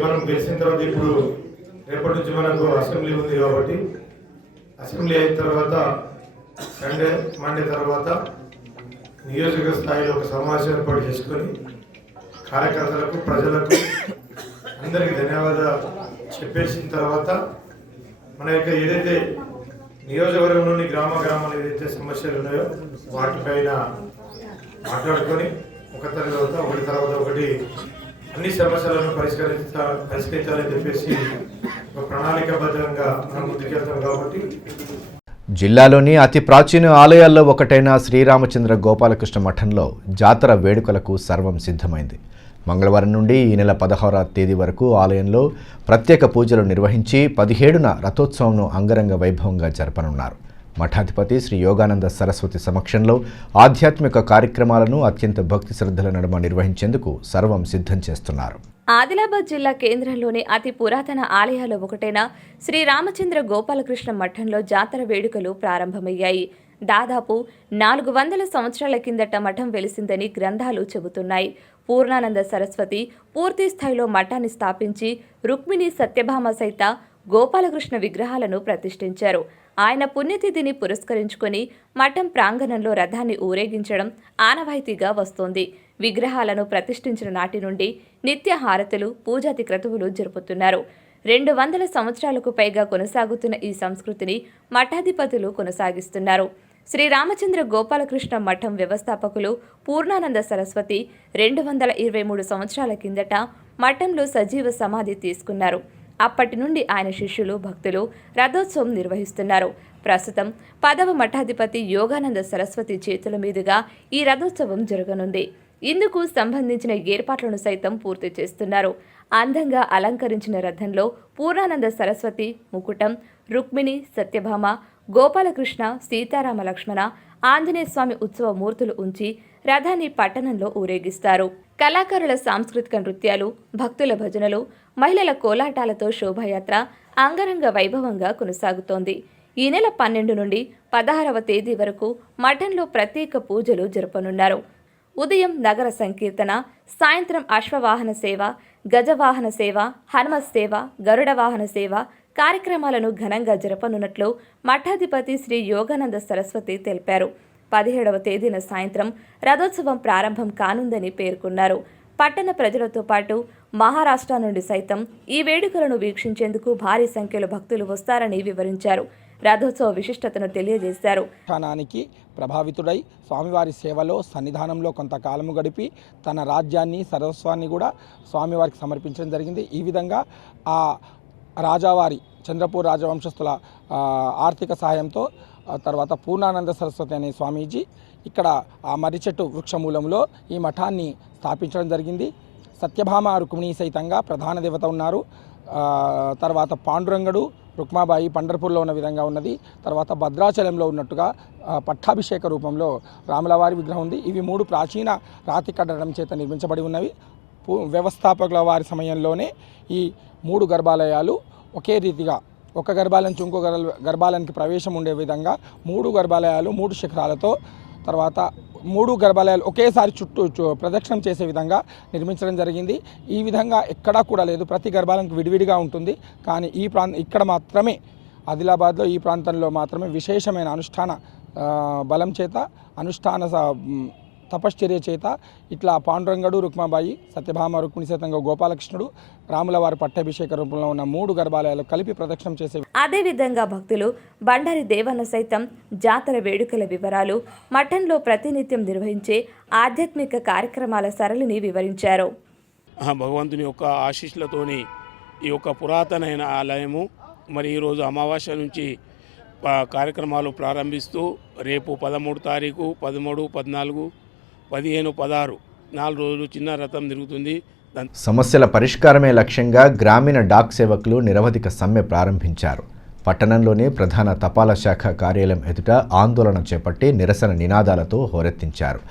మనం గెలిచిన తర్వాత ఇప్పుడు రేపటి నుంచి మనకు అసెంబ్లీ ఉంది కాబట్టి అసెంబ్లీ అయిన తర్వాత మండే తర్వాత నియోజక స్థాయిలో ఒక సమావేశం ఏర్పాటు చేసుకొని కార్యకర్తలకు, ప్రజలకు అందరికీ ధన్యవాదాలు చెప్పేసిన తర్వాత మన యొక్క ఏదైతే నియోజకవర్గంలోని గ్రామాలు ఏదైతే సమస్యలు ఉన్నాయో వాటిపైన మాట్లాడుకొని ఒకటి తర్వాత ఒకటి అన్ని సమస్యలను పరిష్కరించాలని చెప్పేసి ఒక ప్రణాళికాబద్ధంగా మనం ముందుకెళ్తాం కాబట్టి జిల్లాలోని అతి ప్రాచీన ఆలయాల్లో ఒకటైన శ్రీరామచంద్ర గోపాలకృష్ణ మఠంలో జాతర వేడుకలకు సర్వం సిద్ధమైంది. మంగళవారం నుండి ఈ నెల 16వ తేదీ వరకు ఆలయంలో ప్రత్యేక పూజలు నిర్వహించి 17న రథోత్సవంను అంగరంగ వైభవంగా జరపనున్నారు. మఠాధిపతి శ్రీ యోగానంద సరస్వతి సమక్షంలో ఆధ్యాత్మిక కార్యక్రమాలను అత్యంత భక్తి శ్రద్ధల నడుమ నిర్వహించేందుకు సర్వం సిద్ధం చేస్తున్నారు. ఆదిలాబాద్ జిల్లా కేంద్రంలోని అతి పురాతన ఆలయాల్లో ఒకటైన శ్రీ రామచంద్ర గోపాలకృష్ణ మఠంలో జాతర వేడుకలు ప్రారంభమయ్యాయి. దాదాపు 400 సంవత్సరాల కిందట మఠం వెలిసిందని గ్రంథాలు చెబుతున్నాయి. పూర్ణానంద సరస్వతి పూర్తి స్థాయిలో మఠాన్ని స్థాపించి రుక్మిణి, సత్యభామ సైత గోపాలకృష్ణ విగ్రహాలను ప్రతిష్ఠించారు. ఆయన పుణ్యతిథిని పురస్కరించుకొని మఠం ప్రాంగణంలో రథాన్ని ఊరేగించడం ఆనవాయితీగా వస్తోంది. విగ్రహాలను ప్రతిష్ఠించిన నాటి నుండి నిత్య హారతులు, పూజాది క్రతువులు జరుపుతున్నారు. 200 సంవత్సరాలకు పైగా కొనసాగుతున్న ఈ సంస్కృతిని మఠాధిపతులు కొనసాగిస్తున్నారు. శ్రీ రామచంద్ర గోపాలకృష్ణ మఠం వ్యవస్థాపకులు పూర్ణానంద సరస్వతి 223 సంవత్సరాల కిందట మఠంలో సజీవ సమాధి తీసుకున్నారు. అప్పటి నుండి ఆయన శిష్యులు, భక్తులు రథోత్సవం నిర్వహిస్తున్నారు. ప్రస్తుతం 10వ మఠాధిపతి యోగానంద సరస్వతి చేతుల మీదుగా ఈ రథోత్సవం జరగనుంది. ఇందుకు సంబంధించిన ఏర్పాట్లను సైతం పూర్తి చేస్తున్నారు. అందంగా అలంకరించిన రథంలో పూర్ణానంద సరస్వతి ముకుటం, రుక్మిణి, సత్యభామ, గోపాలకృష్ణ, సీతారామ లక్ష్మణ, ఆంజనేయ స్వామి ఉత్సవ మూర్తులు ఉంచి రథాన్ని పట్టణంలో ఊరేగిస్తారు. కళాకారుల సాంస్కృతిక నృత్యాలు, భక్తుల భజనలు, మహిళల కోలాటాలతో శోభాయాత్ర అంగరంగ వైభవంగా కొనసాగుతోంది. ఈ నెల 12 నుండి 16వ తేదీ వరకు మఠంలో ప్రత్యేక పూజలు జరపనున్నారు. ఉదయం నగర సంకీర్తన, సాయంత్రం అశ్వవాహన సేవ, గజవాహన సేవ, హనుమ సేవ, గరుడ వాహన సేవ, కార్యక్రమాలను ఘనంగా జరపనున్నట్లు మఠాధిపతి శ్రీ యోగానంద సరస్వతి తెలిపారు. 17వ తేదీన సాయంత్రం రథోత్సవం ప్రారంభం కానుందని పేర్కొన్నారు. పట్టణ ప్రజలతో పాటు మహారాష్ట్ర నుండి సైతం ఈ వేడుకలను వీక్షించేందుకు భారీ సంఖ్యలో భక్తులు వస్తారని వివరించారు. రథోత్సవ విశిష్టతను తెలియజేశారు. స్థానానికి ప్రభావితుడై స్వామివారి సేవలో సన్నిధానంలో కొంతకాలము గడిపి తన రాజ్యాన్ని సర్వస్వాన్ని కూడా స్వామివారికి సమర్పించడం జరిగింది. ఈ విధంగా ఆ రాజావారి చంద్రపూర్ రాజవంశస్థుల ఆర్థిక సహాయంతో తర్వాత పూర్ణానంద సరస్వతి అనే స్వామీజీ ఇక్కడ ఆ మర్రి చెట్టు వృక్షమూలంలో ఈ మఠాన్ని స్థాపించడం జరిగింది. సత్యభామ రుక్మిణీ సైతంగా ప్రధాన దేవత ఉన్నారు. తర్వాత పాండురంగడు రుక్మాబాయి పండర్పూర్లో ఉన్న విధంగా ఉన్నది. తర్వాత భద్రాచలంలో ఉన్నట్టుగా పట్టాభిషేక రూపంలో రాములవారి విగ్రహం ఉంది. ఇవి 3 ప్రాచీన రాతి కట్టడం చేత నిర్మించబడి ఉన్నవి. వ్యవస్థాపకుల వారి సమయంలోనే ఈ 3 గర్భాలయాలు ఒకే రీతిగా ఒక గర్భాలయం నుంచి ఇంకో గర్భాలయానికి ప్రవేశం ఉండే విధంగా 3 గర్భాలయాలు 3 శిఖరాలతో తర్వాత 3 గర్భాలయాలు ఒకేసారి చుట్టూ ప్రదక్షిణం చేసే విధంగా నిర్మించడం జరిగింది. ఈ విధంగా ఎక్కడా కూడా లేదు. ప్రతి గర్భాలయానికి విడివిడిగా ఉంటుంది. కానీ ఇక్కడ మాత్రమే ఆదిలాబాద్లో ఈ ప్రాంతంలో మాత్రమే విశేషమైన అనుష్ఠాన బలం చేత అనుష్ఠాన తపశ్చర్య చేత ఇట్లా పాండురంగడు రుక్మాబాయి సత్యభామ రుక్మిణి సైతంగా గోపాలకృష్ణుడు రాములవారి పట్టాభిషేక రూపంలో ఉన్న 3 గర్భాలయాలు కలిపి ప్రదక్షిణం చేసే అదేవిధంగా భక్తులు బండారి దేవన్న సైతం జాతర వేడుకల వివరాలు, మఠంలో ప్రతినిత్యం నిర్వహించే ఆధ్యాత్మిక కార్యక్రమాల సరళిని వివరించారు. భగవంతుని యొక్క ఆశీస్సులతోని ఈ యొక్క పురాతనమైన ఆలయము మరి ఈరోజు అమావాస్య నుంచి కార్యక్రమాలు ప్రారంభిస్తూ రేపు 13 తారీఖు 13, 14, 15, 16 4 రోజులు చిన్న రథం తిరుగుతుంది. సమస్యల పరిష్కారమే లక్ష్యంగా గ్రామీణ డాక్ సేవకులు నిరవధిక సమ్మె ప్రారంభించారు. పట్టణంలోని ప్రధాన తపాలా శాఖ కార్యాలయం ఎదుట ఆందోళన చేపట్టి నిరసన నినాదాలతో హోరెత్తించారు.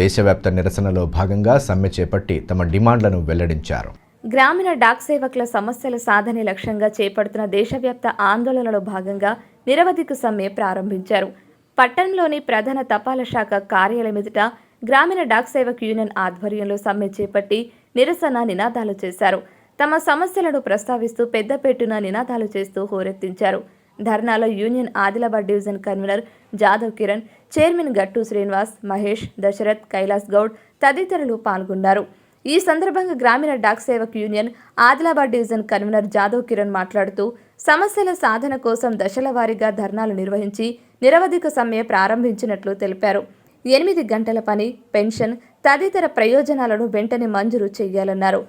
దేశవ్యాప్త నిరసనలో భాగంగా సమ్మె చేపట్టి తమ డిమాండ్లను వెల్లడించారు. గ్రామీణ డాక్ సేవకుల సమస్యల సాధనే లక్ష్యంగా చేపడుతున్న దేశవ్యాప్త ఆందోళనలో భాగంగా నిరవధిక సమ్మె ప్రారంభించారు. పట్టణంలోని ప్రధాన తపాలా శాఖ కార్యాలయం ఎదుట గ్రామీణ డాక్ సేవక్ యూనియన్ ఆధ్వర్యంలో సమ్మె చేపట్టి నిరసన నినాదాలు చేశారు. తమ సమస్యలను ప్రస్తావిస్తూ పెద్దపెట్టున నినాదాలు చేస్తూ హోరెత్తించారు. ధర్నాలో union Adilabad division convener Jadhav Kiran, chairman Gattu Srinivas, Mahesh, Dashrath, Kailash Goud తదితరులు పాల్గొన్నారు. ఈ సందర్భంగా Gramin Dak Sevak union Adilabad division convener Jadhav Kiran మాట్లాడుతూ సమస్యల సాధన కోసం దశల వారీగా ధర్నాలు నిర్వహించి నిరవధిక సమ్మె ప్రారంభించినట్లు తెలిపారు. 8 గంటల పని, పెన్షన్ తదితర ప్రయోజనాలను వెంటనే మంజూరు చేయాలన్నారు.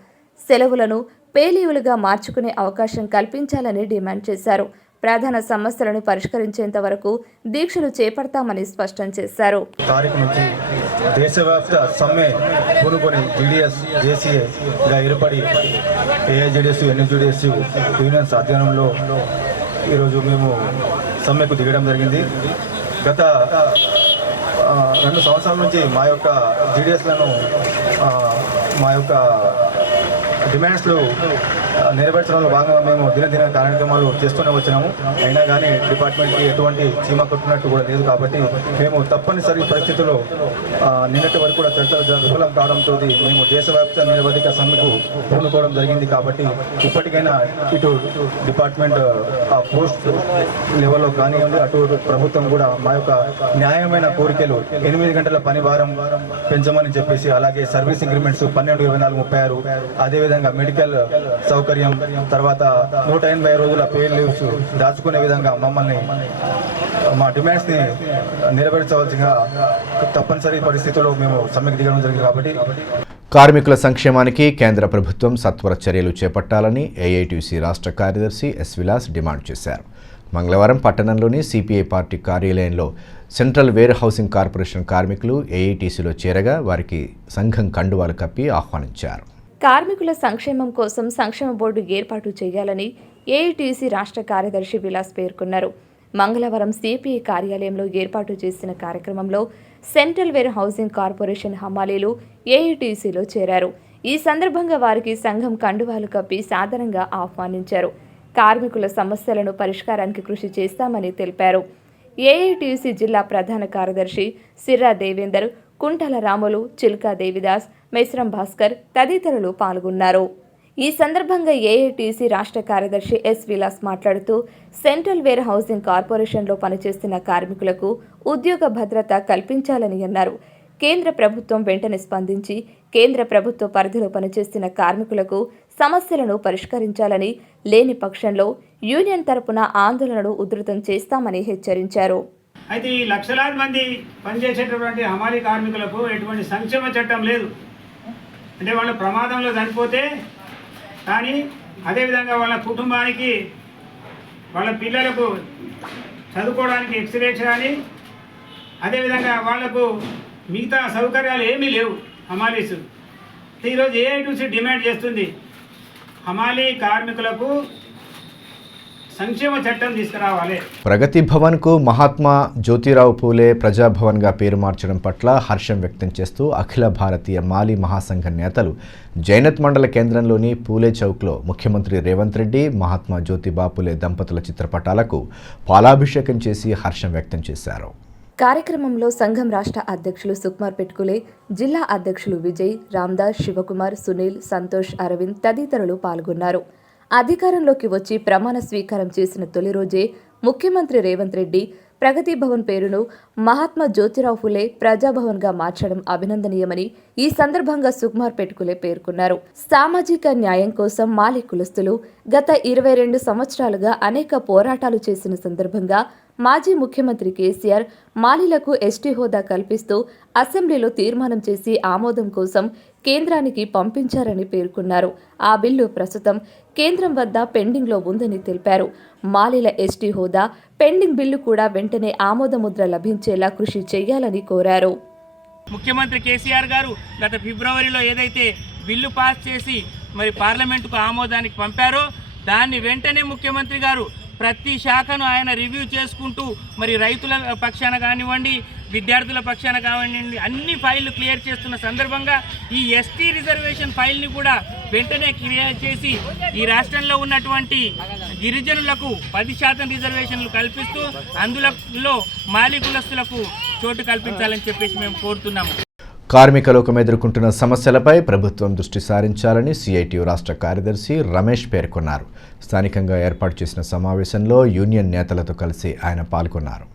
సెలవులను పేలీవులుగా మార్చుకునే అవకాశం కల్పించాలని డిమాండ్ చేశారు. ప్రధాన సమస్యలను పరిష్కరించేంత వరకు దీక్షలు చేపడతామని స్పష్టం చేశారు. తారీఖు నుంచి దేశవ్యాప్త సమ్మె పూనుకొని జీడీఎస్ జేసీఏగా ఏర్పడి ఏఐజేడీఎస్ ఎన్జీడీఎస్ యూనియన్స్ అధ్యయనంలో ఈరోజు మేము సమ్మెకు దిగడం జరిగింది. గత 2 సంవత్సరాల నుంచి మా యొక్క జీడీఎస్లను మా యొక్క డిమాండ్స్లు నెరవేర్చడంలో భాగంగా మేము దినదిన కార్యక్రమాలు చేస్తూనే వచ్చినాము. అయినా కానీ డిపార్ట్మెంట్కి ఎటువంటి చీమ కొట్టినట్టు కూడా లేదు. కాబట్టి మేము తప్పనిసరి పరిస్థితుల్లో నిన్నటి వరకు కూడా చర్చలు విఫలం కావడంతో మేము దేశవ్యాప్త నిరవధిక సమ్మెకు పూనుకోవడం జరిగింది. కాబట్టి ఇప్పటికైనా ఇటు డిపార్ట్మెంట్ పోస్ట్ లెవెల్లో కానివ్వండి, అటు ప్రభుత్వం కూడా మా యొక్క న్యాయమైన కోరికలు 8 గంటల పని భారం పెంచమని చెప్పేసి, అలాగే సర్వీస్ ఇంక్రిమెంట్స్ 12, 24, 36, అదేవిధంగా మెడికల్ సౌకర్యం, తర్వాత 180 రోజుల పెయిడ్ లీవ్స్ దాచుకునే విధంగా మమ్మల్ని మా డిమాండ్స్ని నెరవేర్చవలసిందిగా తప్పనిసరి పరిస్థితుల్లో మేము సమ్మెకు దిగడం జరిగింది. కాబట్టి కార్మికుల సంక్షేమానికి కేంద్ర ప్రభుత్వం సత్వర చర్యలు చేపట్టాలని ఏఐటీయూసీ రాష్ట్ర కార్యదర్శి ఎస్ విలాస్ డిమాండ్ చేశారు. మంగళవారం పట్టణంలోని సిపిఐ పార్టీ కార్యాలయంలో సెంట్రల్ వేర్ హౌసింగ్ కార్పొరేషన్ కార్మికులు ఏఐటీసీలో చేరగా వారికి సంఘం కండువాలు కప్పి ఆహ్వానించారు. కార్మికుల సంక్షేమం కోసం సంక్షేమ బోర్డు ఏర్పాటు చేయాలని ఏఐటీసీ రాష్ట్ర కార్యదర్శి విలాస్ పేర్కొన్నారు. మంగళవారం సిపిఐ కార్యాలయంలో ఏర్పాటు చేసిన కార్యక్రమంలో సెంట్రల్ వేర్ హౌసింగ్ కార్పొరేషన్ హమాలీలు ఏఐటీసీలో చేరారు. ఈ సందర్భంగా వారికి సంఘం కండువాలు కప్పి సాదరంగా ఆహ్వానించారు. కార్మికుల సమస్యలను పరిష్కారానికి కృషి చేస్తామని తెలిపారు. ఏఐటీసీ జిల్లా ప్రధాన కార్యదర్శి సిర్రా దేవేందర్, కుంటల రాములు, చిల్కా దేవిదాస్, మెస్రం భాస్కర్ తదితరులు పాల్గొన్నారు. ఈ సందర్భంగా ఏఐటీసీ రాష్ట్ర కార్యదర్శి ఎస్ విలాస్ మాట్లాడుతూ సెంట్రల్ వేర్ హౌసింగ్ కార్పొరేషన్లో పనిచేస్తున్న కార్మికులకు ఉద్యోగ భద్రత కల్పించాలని అన్నారు. కేంద్ర ప్రభుత్వం వెంటనే స్పందించి కేంద్ర ప్రభుత్వ పరిధిలో పనిచేస్తున్న కార్మికులకు సమస్యలను పరిష్కరించాలని, లేని పక్షంలో యూనియన్ తరపున ఆందోళనను ఉధృతం చేస్తామని హెచ్చరించారు. అయితే ఈ లక్షలాది మంది పనిచేసేటటువంటి హమాలీ కార్మికులకు ఎటువంటి సంక్షేమ చట్టం లేదు. అంటే వాళ్ళ ప్రమాదంలో చనిపోతే కానీ అదేవిధంగా వాళ్ళ కుటుంబానికి వాళ్ళ పిల్లలకు చదువుకోవడానికి ఎక్స్రేస్ కానీ అదేవిధంగా వాళ్లకు మిగతా సౌకర్యాలు ఏమీ లేవు. హమాలీస్ ఈరోజు ఏఐటీసీ డిమాండ్ చేస్తుంది హమాలీ కార్మికులకు సంక్షేమ చట్టం తీసుకురావాలి. ప్రగతి భవన్కు మహాత్మా జ్యోతిరావు పూలే ప్రజాభవన్గా పేరు మార్చడం పట్ల హర్షం వ్యక్తం చేస్తూ అఖిల భారతీయ మాలీ మహాసంఘ నేతలు జైనత్ మండల కేంద్రంలోని పూలే చౌక్లో ముఖ్యమంత్రి రేవంత్ రెడ్డి, మహాత్మా జ్యోతిబా పూలే దంపతుల చిత్రపటాలకు పాలాభిషేకం చేసి హర్షం వ్యక్తం చేశారు. కార్యక్రమంలో సంఘం రాష్ట్ర అధ్యక్షులు సుకుమార్ పెట్టుకులే, జిల్లా అధ్యక్షులు విజయ్, రామ్దాస్, శివకుమార్, సునీల్, సంతోష్, అరవింద్ తదితరులు పాల్గొన్నారు. అధికారంలోకి వచ్చి ప్రమాణ స్వీకారం చేసిన తొలి రోజే ముఖ్యమంత్రి రేవంత్ రెడ్డి ప్రగతి భవన్ పేరును మహాత్మా జ్యోతిరావు ఫులే ప్రజాభవన్గా మార్చడం అభినందనీయమని ఈ సందర్భంగా సుకుమార్ పెట్టుకులే పేర్కొన్నారు. సామాజిక న్యాయం కోసం మాలీ కులస్తులు గత 22 సంవత్సరాలుగా అనేక పోరాటాలు చేసిన సందర్భంగా మాజీ ముఖ్యమంత్రి కేసీఆర్ మాలీలకు ఎస్టీ హోదా కల్పిస్తూ అసెంబ్లీలో తీర్మానం చేసి ఆమోదం కోసం కేంద్రానికి పంపించారని పేర్కొన్నారు. ఆ బిల్లు ప్రస్తుతం కేంద్రం వద్ద పెండింగ్లో ఉందని తెలిపారు. మాలీల ఎస్టీ హోదా పెండింగ్ బిల్లు కూడా వెంటనే ఆమోదముద్ర లభించేలా కృషి చేయాలని కోరారు. ముఖ్యమంత్రి కేసీఆర్ గారు గత ఫిబ్రవరిలో ఏదైతే బిల్లు పాస్ చేసి మరి పార్లమెంటుకు ఆమోదానికి పంపారో దాన్ని వెంటనే ముఖ్యమంత్రి గారు ప్రతి శాఖను ఆయన రివ్యూ చేసుకుంటూ మరి రైతుల పక్షాన కానివ్వండి, విద్యార్థుల పక్షాన కానివ్వండి అన్ని ఫైళ్లు క్లియర్ చేస్తున్న సందర్భంగా ఈ ఎస్టీ రిజర్వేషన్ ఫైల్ని కూడా వెంటనే క్లియర్ చేసి ఈ రాష్ట్రంలో ఉన్నటువంటి గిరిజనులకు 10% రిజర్వేషన్లు కల్పిస్తూ అందులో మాలీ కులస్తులకు చోటు కల్పించాలని చెప్పేసి మేము కోరుతున్నాము. కార్మిక లోకం ఎదుర్కొంటున్న సమస్యలపై ప్రభుత్వం దృష్టి సారించాలని సిఐటియు రాష్ట్ర కార్యదర్శి రమేష్ పేర్కొన్నారు. స్థానికంగా ఏర్పాటు చేసిన సమావేశంలో యూనియన్ నేతలతో కలిసి ఆయన పాల్గొన్నారు.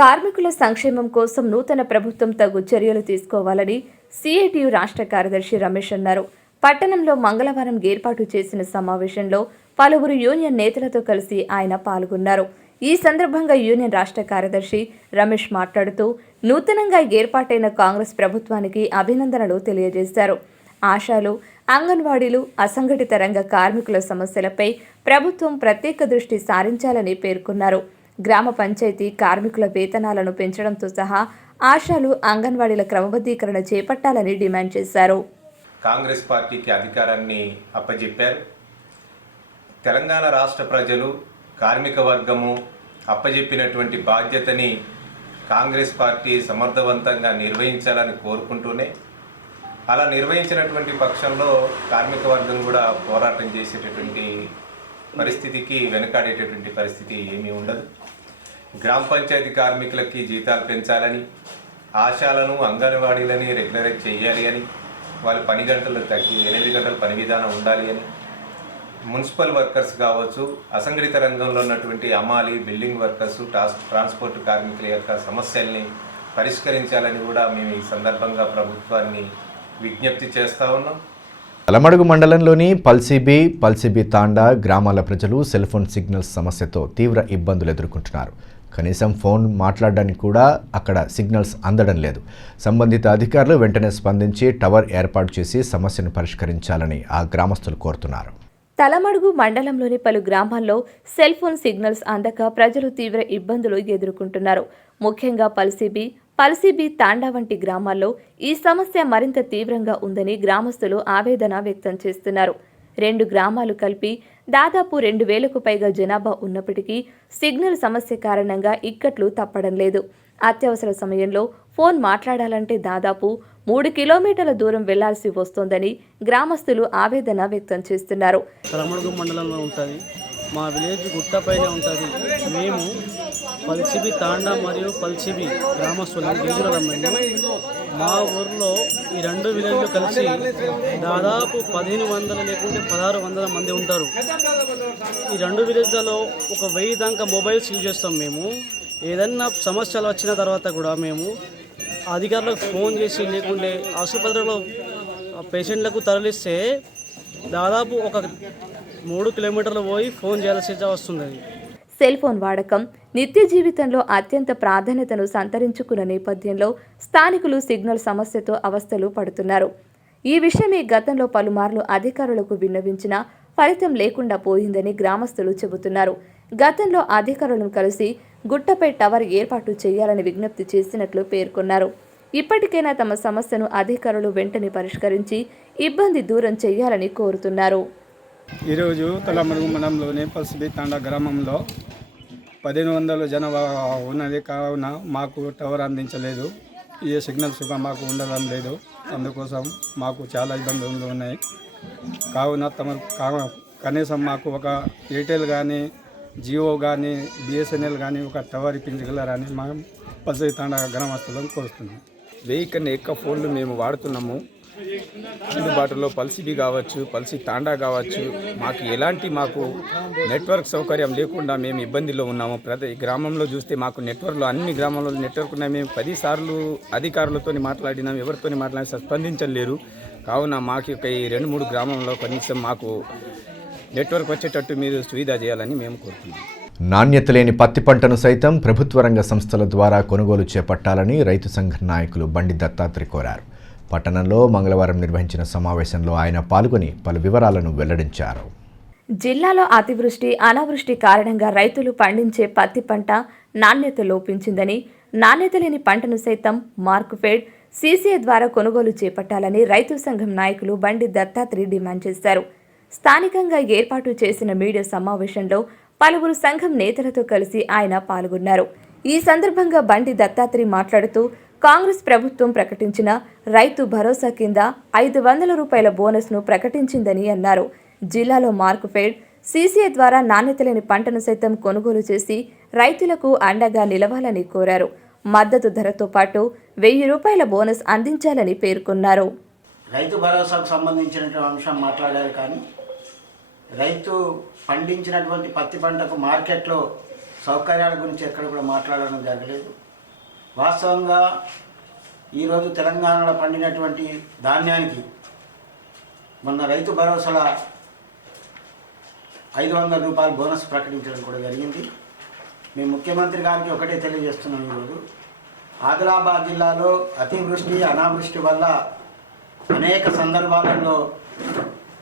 కార్మికుల సంక్షేమం కోసం నూతన ప్రభుత్వం తగు చర్యలు తీసుకోవాలని సిఐటియు రాష్ట్ర కార్యదర్శి రమేష్ అన్నారు. పట్టణంలో మంగళవారం ఏర్పాటు చేసిన సమావేశంలో పలువురు యూనియన్ నేతలతో కలిసి ఆయన పాల్గొన్నారు. ఈ సందర్భంగా యూనియన్ రాష్ట్ర కార్యదర్శి రమేష్ మాట్లాడుతూ నూతనంగా ఏర్పాటైన కాంగ్రెస్ ప్రభుత్వానికి అభినందనలు తెలియజేశారు. ఆశాలు, అంగన్వాడీలు, అసంఘటిత రంగ కార్మికుల సమస్యలపై ప్రభుత్వం ప్రత్యేక దృష్టి సారించాలని పేర్కొన్నారు. గ్రామ పంచాయతీ కార్మికుల వేతనాలను పెంచడంతో సహా ఆశాలు, అంగన్వాడీల క్రమబద్ధీకరణ చేపట్టాలని డిమాండ్ చేశారు. కాంగ్రెస్ పార్టీకి అధికారాన్ని అప్పజెప్పారు. తెలంగాణ రాష్ట్ర ప్రజలు, కార్మిక వర్గము అప్పజెప్పినటువంటి బాధ్యతని కాంగ్రెస్ పార్టీ సమర్థవంతంగా నిర్వహించాలని కోరుకుంటూనే అలా నిర్వహించినటువంటి పక్షంలో కార్మిక వర్గం కూడా పోరాటం చేసేటటువంటి పరిస్థితికి వెనకాడేటటువంటి పరిస్థితి ఏమీ ఉండదు. గ్రామ పంచాయతీ కార్మికులకి జీతాలు పెంచాలని, ఆశాలను, అంగన్వాడీలని రెగ్యులరైజ్ చేయాలి అని, వాళ్ళ పని గంటలు తగ్గి 8 గంటల పని విధానం ఉండాలి అని, మున్సిపల్ వర్కర్స్ కావచ్చు, అసంఘటిత రంగంలో ఉన్నటువంటి అమాలి, బిల్డింగ్ వర్కర్స్, ట్రాన్స్పోర్ట్ కార్మికుల యొక్క సమస్యల్ని పరిష్కరించాలని కూడా మేము ఈ సందర్భంగా ప్రభుత్వాన్ని విజ్ఞప్తి చేస్తూ ఉన్నాం. తలమడుగు మండలంలోని పల్సిబి తాండా గ్రామాల ప్రజలు సెల్ ఫోన్ సిగ్నల్స్ సమస్యతో తీవ్ర ఇబ్బందులు ఎదుర్కొంటున్నారు. కనీసం ఫోన్ మాట్లాడడానికి కూడా అక్కడ సిగ్నల్స్ అందడం లేదు. సంబంధిత అధికారులు వెంటనే స్పందించి టవర్ ఏర్పాటు చేసి సమస్యను పరిష్కరించాలని ఆ గ్రామస్తులు కోరుతున్నారు. తలమడుగు మండలంలోని పలు గ్రామాల్లో సెల్ ఫోన్ సిగ్నల్స్ అందక ప్రజలు తీవ్ర ఇబ్బందులు ఎదుర్కొంటున్నారు. ముఖ్యంగా పల్సిబి తాండా వంటి గ్రామాల్లో ఈ సమస్య మరింత తీవ్రంగా ఉందని గ్రామస్తులు ఆవేదన వ్యక్తం చేస్తున్నారు. 2 గ్రామాలు కలిపి దాదాపు 2000కు పైగా జనాభా ఉన్నప్పటికీ సిగ్నల్ సమస్య కారణంగా ఇక్కట్లు తప్పడం లేదు. అత్యవసర సమయంలో ఫోన్ మాట్లాడాలంటే దాదాపు 3 కిలోమీటర్ల దూరం వెళ్లాల్సి వస్తోందని గ్రామస్తులు ఆవేదన వ్యక్తం చేస్తున్నారు. తలమడుగు మండలంలో ఉంటుంది. మా విలేజ్ గుట్టపైనే ఉంటుంది. మేము పల్సిబి తాండా మరియు పల్సిబి గ్రామస్తులం గిరిజనులం మేము. మా ఊర్లో ఈ 2 విలేజ్లు కలిసి దాదాపు 1500 లేకుంటే 1600 మంది ఉంటారు. ఈ 2 విలేజ్లలో ఒక 1000 దాకా మొబైల్స్ యూజ్ చేస్తాం మేము. ఏదన్నా సమస్యలు వచ్చిన తర్వాత కూడా మేము అధికారులకు ఫోన్ చేసి లేకుంటే ఆసుపత్రిలో పేషెంట్లకు తరలిస్తే దాదాపు ఒక 3 కిలోమీటర్లు పోయి ఫోన్ చేయాల్సి వస్తుంది. సెల్ ఫోన్ వాడకం నిత్య జీవితంలో అత్యంత ప్రాధాన్యతను సంతరించుకున్న నేపథ్యంలో స్థానికులు సిగ్నల్ సమస్యతో అవస్థలు పడుతున్నారు. ఈ విషయమే గతంలో పలుమార్లు అధికారులకు విన్నవించినా ఫలితం లేకుండా పోయిందని గ్రామస్తులు చెబుతున్నారు. గతంలో అధికారులను కలిసి గుట్టపై టవర్ ఏర్పాటు చేయాలని విజ్ఞప్తి చేసినట్లు పేర్కొన్నారు. ఇప్పటికైనా తమ సమస్యను అధికారులు వెంటనే పరిష్కరించి ఇబ్బంది దూరం చేయాలని కోరుతున్నారు. ఈరోజు తలమరుగు మండలంలోని పల్సిబి తాండా గ్రామంలో 1500 జనాభా ఉన్నది. కావున మాకు టవర్ అందించలేదు. ఏ సిగ్నల్స్ మాకు ఉండడం లేదు. అందుకోసం మాకు చాలా ఇబ్బందులు ఉన్నాయి. కావున కనీసం మాకు ఒక ఎయిర్టెల్ కానీ జియో కానీ బిఎస్ఎన్ఎల్ కానీ ఒక టవర్ ఇప్పించగలరని మా పల్సిబి తాండా గ్రామస్తులను కోరుతున్నాం. 1000 కన్నా ఎక్కువ ఫోన్లు మేము వాడుతున్నాము. అందుబాటులో పల్సిబి కావచ్చు, పల్సి తాండా కావచ్చు, మాకు నెట్వర్క్ సౌకర్యం లేకుండా మేము ఇబ్బందిలో ఉన్నాము. ప్రతి గ్రామంలో చూస్తే మాకు నెట్వర్క్లో అన్ని గ్రామాల్లో నెట్వర్క్ ఉన్నాయి. మేము 10 సార్లు అధికారులతో మాట్లాడినాం, ఎవరితో మాట్లాడి స్పందించలేరు. కావున మాకు ఈ 2-3 గ్రామంలో కనీసం మాకు నెట్వర్క్ వచ్చేటట్టు మీరు సువిధా చేయాలని మేము కోరుతున్నాం. నాణ్యత లేని పత్తి పంటను సైతం ప్రభుత్వ రంగ సంస్థల ద్వారా కొనుగోలు చేపట్టాలని రైతు సంఘ నాయకులు బండి దత్తాత్రి కోరారు. పట్టణంలో మంగళవారం నిర్వహించిన సమావేశంలో ఆయన పాల్గొని పలు వివరాలను వెల్లడించారు. జిల్లాలో అతివృష్టి, అనావృష్టి కారణంగా రైతులు పండించే పత్తి పంట నాణ్యత లోపించిందని, నాణ్యత లేని పంటను సైతం మార్క్ఫెడ్, సీసీఐ ద్వారా కొనుగోలు చేపట్టాలని రైతు సంఘం నాయకులు బండి దత్తాత్రి డిమాండ్ చేశారు. స్థానికంగా ఏర్పాటు చేసిన మీడియా సమావేశంలో పలువురు సంఘం నేతలతో కలిసి ఆయన పాల్గొన్నారు. ఈ సందర్భంగా బండి దత్తాత్రి మాట్లాడుతూ కాంగ్రెస్ ప్రభుత్వం ప్రకటించిన రైతు భరోసా కింద 500 రూపాయల బోనస్ను ప్రకటించిందని అన్నారు. జిల్లాలో మార్క్ఫెడ్, సీసీఐ ద్వారా నాణ్యత లేని పంటను సైతం కొనుగోలు చేసి రైతులకు అండగా నిలవాలని కోరారు. మద్దతు ధరతో పాటు 1000 రూపాయల బోనస్ అందించాలని పేర్కొన్నారు. రైతు భరోసాకు సంబంధించినటువంటి అంశం మాట్లాడారు, కానీ రైతు పండించినటువంటి పత్తి పంటకు మార్కెట్లో సౌకర్యాల గురించి ఎక్కడ కూడా మాట్లాడడం జరగలేదు. వాస్తవంగా ఈరోజు తెలంగాణలో పండినటువంటి ధాన్యానికి మొన్న రైతు భరోసాల 500 రూపాయల బోనస్ ప్రకటించడం కూడా జరిగింది. మేము ముఖ్యమంత్రి గారికి ఒకటే తెలియజేస్తున్నాం. ఈరోజు ఆదిలాబాద్ జిల్లాలో అతివృష్టి, అనావృష్టి వల్ల అనేక సందర్భాలలో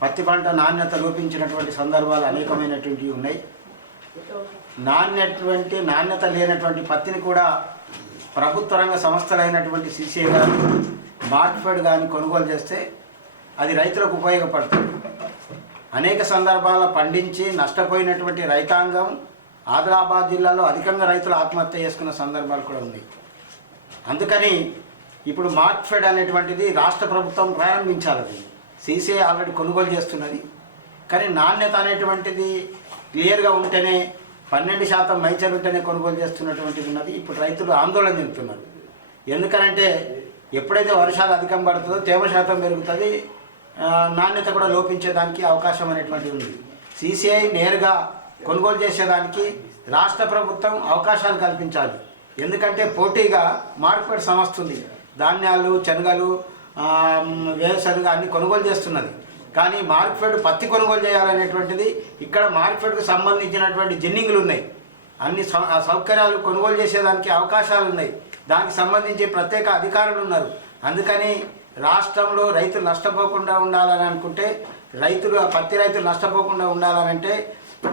పత్తి పంట నాణ్యత లోపించినటువంటి సందర్భాలు అనేకమైనటువంటివి ఉన్నాయి. నాణ్యత లేనటువంటి పత్తిని కూడా ప్రభుత్వ రంగ సంస్థలైనటువంటి సీసీఐ కానీ మార్క్ఫెడ్ కానీ కొనుగోలు చేస్తే అది రైతులకు ఉపయోగపడుతుంది. అనేక సందర్భాల్లో పండించి నష్టపోయినటువంటి రైతాంగం ఆదిలాబాద్ జిల్లాలో అధికంగా రైతులు ఆత్మహత్య చేసుకున్న సందర్భాలు కూడా ఉన్నాయి. అందుకని ఇప్పుడు మార్క్ఫెడ్ అనేటువంటిది రాష్ట్ర ప్రభుత్వం ప్రారంభించాలి. సీసీఐ ఆల్రెడీ కొనుగోలు చేస్తున్నది, కానీ నాణ్యత అనేటువంటిది క్లియర్గా ఉంటేనే 12% మైచర్ ఉంటేనే కొనుగోలు చేస్తున్నటువంటిది ఉన్నది. ఇప్పుడు రైతులు ఆందోళన చెందుతున్నారు. ఎందుకనంటే ఎప్పుడైతే వర్షాలు అధికం పడుతుందో తేమ శాతం పెరుగుతుంది, నాణ్యత కూడా లోపించేదానికి అవకాశం అనేటువంటిది ఉంది. సీసీఐ నేరుగా కొనుగోలు చేసేదానికి రాష్ట్ర ప్రభుత్వం అవకాశాలు కల్పించాలి. ఎందుకంటే పోటీగా మార్కెట్ సంస్థ ఉంది, ధాన్యాలు, శనగలు, వేరుశనగ అన్ని కొనుగోలు చేస్తున్నది. కానీ మార్క్ఫెడ్ పత్తి కొనుగోలు చేయాలనేటువంటిది ఇక్కడ మార్క్ఫెడ్కు సంబంధించినటువంటి జిన్నింగ్లు ఉన్నాయి, అన్ని సౌకర్యాలు కొనుగోలు చేసేదానికి అవకాశాలు ఉన్నాయి, దానికి సంబంధించి ప్రత్యేక అధికారులు ఉన్నారు. అందుకని రాష్ట్రంలో రైతులు నష్టపోకుండా ఉండాలని అనుకుంటే, పత్తి రైతులు నష్టపోకుండా ఉండాలనంటే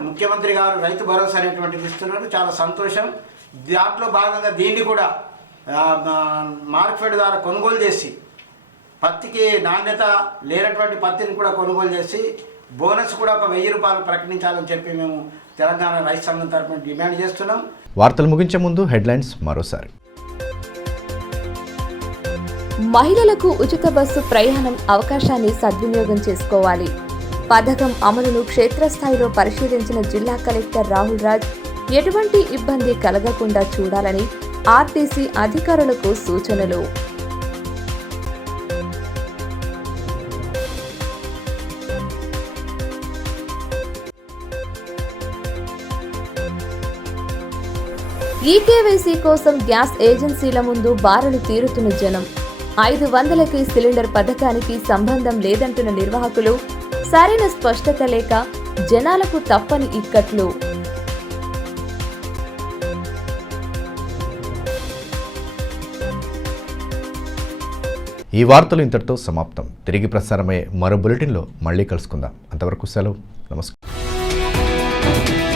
ముఖ్యమంత్రి గారు రైతు భరోసా అనేటువంటిది ఇస్తున్నారు, చాలా సంతోషం. దాంట్లో భాగంగా దీన్ని కూడా మార్క్ఫెడ్ ద్వారా కొనుగోలు చేసి పత్తికి నాణ్యత లేనటువంటి పత్తిని కూడా కొనుగోలు చేసి బోనస్ కూడా ఒక 1000 రూపాయలు ప్రకటించాలని చెప్పి మేము తెలంగాణ రైతు సంఘం తరఫున డిమాండ్ చేస్తున్నాం. వార్తలు ముగించే ముందు హెడ్లైన్స్ మరోసారి. మహిళలకు ఉచిత బస్సు ప్రయాణం అవకాశాన్ని సద్వినియోగం చేసుకోవాలి. పథకం అమలును క్షేత్రస్థాయిలో పరిశీలించిన జిల్లా కలెక్టర్ రాహుల్ రాజ్ ఎటువంటి ఇబ్బంది కలగకుండా చూడాలని ఆర్టీసీ అధికారులకు సూచనలు. ఈకేవైసీ కోసం గ్యాస్ ఏజెన్సీల ముందు బారులు తీరుతున్న జనం. 500కి సిలిండర్ పథకానికి సంబంధం లేదంటున్న నిర్వాహకులు. సరైన స్పష్టత లేక జనాలకు తప్పని ఇక్కట్లు. ఈ వార్తలు ఇంతటితో సమాప్తం. తిరిగి ప్రసారమయ్యే మరో బులెటిన్లో మళ్ళీ కలుసుకుందాం. అంతవరకు సెలవు. నమస్కారం.